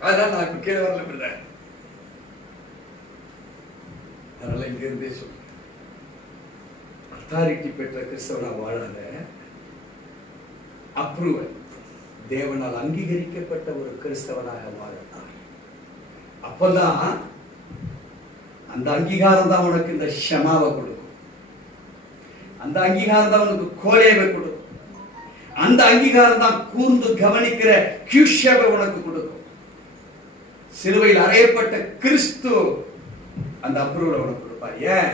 அதனால நான் இப்ப கீழே வரல பிரதர். அதனால இங்க இருந்தே சொல்றேன், அத்தாரிட்டி பெற்ற கிறிஸ்தவனா வாழாத, அப்ரூவல் தேவனால் அங்கீகரிக்கப்பட்ட ஒரு கிறிஸ்தவனாக வாழலாம். அப்பதான் அந்த அங்கீகாரம் தான் உனக்கு இந்த ஷமாவை கொடுக்கும், அந்த அங்கீகாரம் தான் உனக்கு கோலேவை கொடுக்கும், அந்த அங்கீகாரம் தான் கூர்ந்து கவனிக்கிற கியூஷாவை உனக்கு கொடுக்கும். சிலுவையில் அறையப்பட்ட கிறிஸ்து அந்த அப்ரூவலை உனக்கு கொடுப்பார். ஏன்?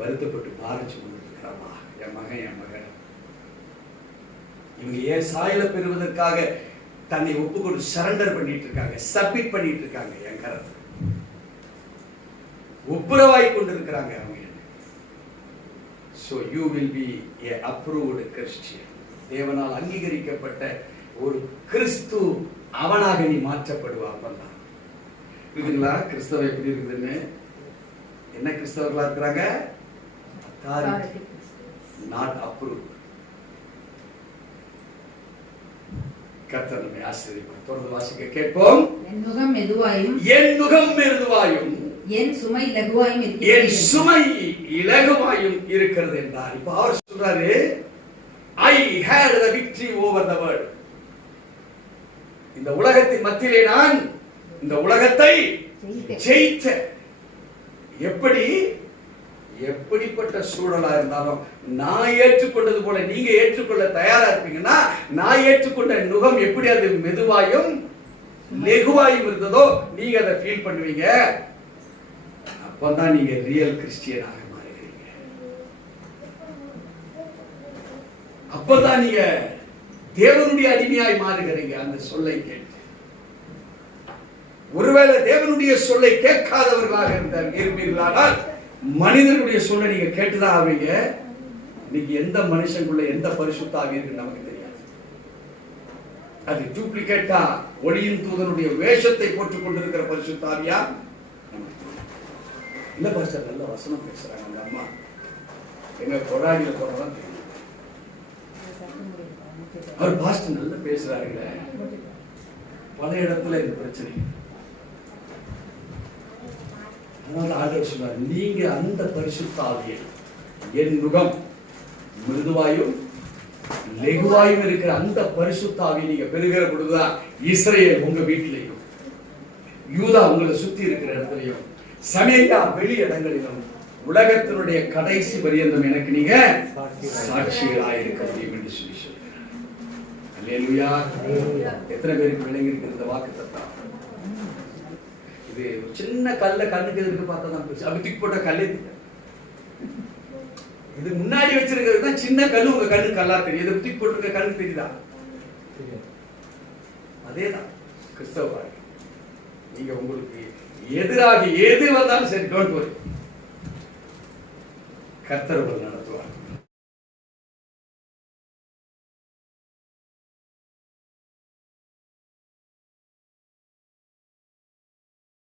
வருத்தப்பட்டு பாரிச்சு கொண்டிருக்கிறாமா, என் மகன் என் மகன். இவங்க ஏன் சாயலை பெறுவதற்காக தன்னை ஒப்புக்கொண்டு சரண்டர் பண்ணிட்டு இருக்காங்க, சப்மிட் பண்ணிட்டு இருக்காங்க, என் கரத்தை ஒப்புரவாய் கொண்டிருக்கிறாங்க அவங்க. So you will be a approved Christian. தேவனால் அங்கீகரிக்கப்பட்ட ஒரு கிறிஸ்து அவனாக நீ மாற்றப்படுவா. அப்பதான் இருக்குங்களா கிறிஸ்தவ எப்படி இருக்குதுன்னு? என்ன கிறிஸ்தவர்களா இருக்கிறாங்க? authority, not approved. கர்த்தர் நம்மை ஆசீர்வதிப்பார். தொடர்ந்து வாசிக்க கேட்போம். என் நுகம் மெதுவாயும், என் நுகம் மெதுவாயும், என் சுமை லகுவாயும் இருக்கிறது, என் சுமை இலகுவாயும் இருக்கிறது என்றார். இப்ப அவர் சொல்றாரு, I had the victory over the world. இந்த உலகத்தின் மத்தியிலே நான் இந்த உலகத்தை ஜெயித்தேன். எப்படி? எப்படிப்பட்ட சூழலா இருந்தாலும் நான் ஏற்றுக்கொண்டது போல நீங்க ஏற்றுக்கொள்ள தயாரா இருப்பீங்கன்னா, நான் ஏற்றுக்கொண்ட நுகம் எப்படி அது மெதுவாயும் லெகுவாயும் இருந்ததோ நீங்க அதை ஃபீல் பண்ணுவீங்க. அப்பதான் நீங்க ரியல் கிறிஸ்டியனாக மாறுகிறீங்க. அப்பதான் நீங்க தேவனுடைய அடிமையாய் மாறுகிறீங்க. அந்த சொல்லை கேட்டு, ஒருவேளை தேவனுடைய சொல்லை கேட்காதவர்களாக இருப்பீர்களானால் மனிதர்களுடைய சொல்லை நீங்க கேட்டுதான் ஆவீங்க. இன்னைக்கு எந்த மனுஷனுக்குள்ள எந்த பரிசுத்த ஆவி இருக்கு நமக்கு தெரியாது. அது டூப்ளிகேட்டா ஒளியின் தூதனுடைய வேஷத்தை போட்டுக் கொண்டிருக்கிற பரிசுத்த ஆவியா? இல்ல பாஸ்டர், நல்ல வசனம் பேசுறாங்க அந்த அம்மா, எங்க கொடாடியில போறதான் தெரியும். அவர் பாஸ்டர் நல்லா பேசுறாருங்களே. பல இடத்துல இந்த பிரச்சனை. அதனால ஆண்டவர் சொன்னார், நீங்க அந்த பரிசுத்த ஆவியை, என் நுகம் மிருதுவாயும் லெகுவாயும் இருக்கிற அந்த பரிசுத்த ஆவியை நீங்க பெறுகிற பொழுதுதான் இஸ்ரேல் உங்க வீட்டிலையும், யூதா உங்களை சுத்தி இருக்கிற இடத்துலையும், சமேரியா வெளி இடங்களிலும், உலகத்தினுடைய கடைசி பரியந்தம் எனக்கு நீங்க சாட்சிகளாக இருக்க முடியும் என்று சொல்லி சொல்கிறார். அல்லேலூயா. எத்தனை பேருக்கு விளங்கி இருக்கிற இந்த வாக்குத்தத்தம்? இது சின்ன கல்ல கண்ணுக்கு எதிர்க்கு பார்த்தா தான் பெருசு. அப்படி தூக்கி போட்ட கல்லே இது முன்னாடி வச்சிருக்கிறது தான் சின்ன கல்லு, உங்க கண்ணு கல்லா தெரியும். இதை தூக்கி போட்டிருக்க கண்ணு தெரியுதா? அதேதான் கிறிஸ்தவ வாழ்க்கை. நீங்க உங்களுக்கு எதிராக எது வந்தாலும் சரி, டோன்ட் வரி, கர்த்தர்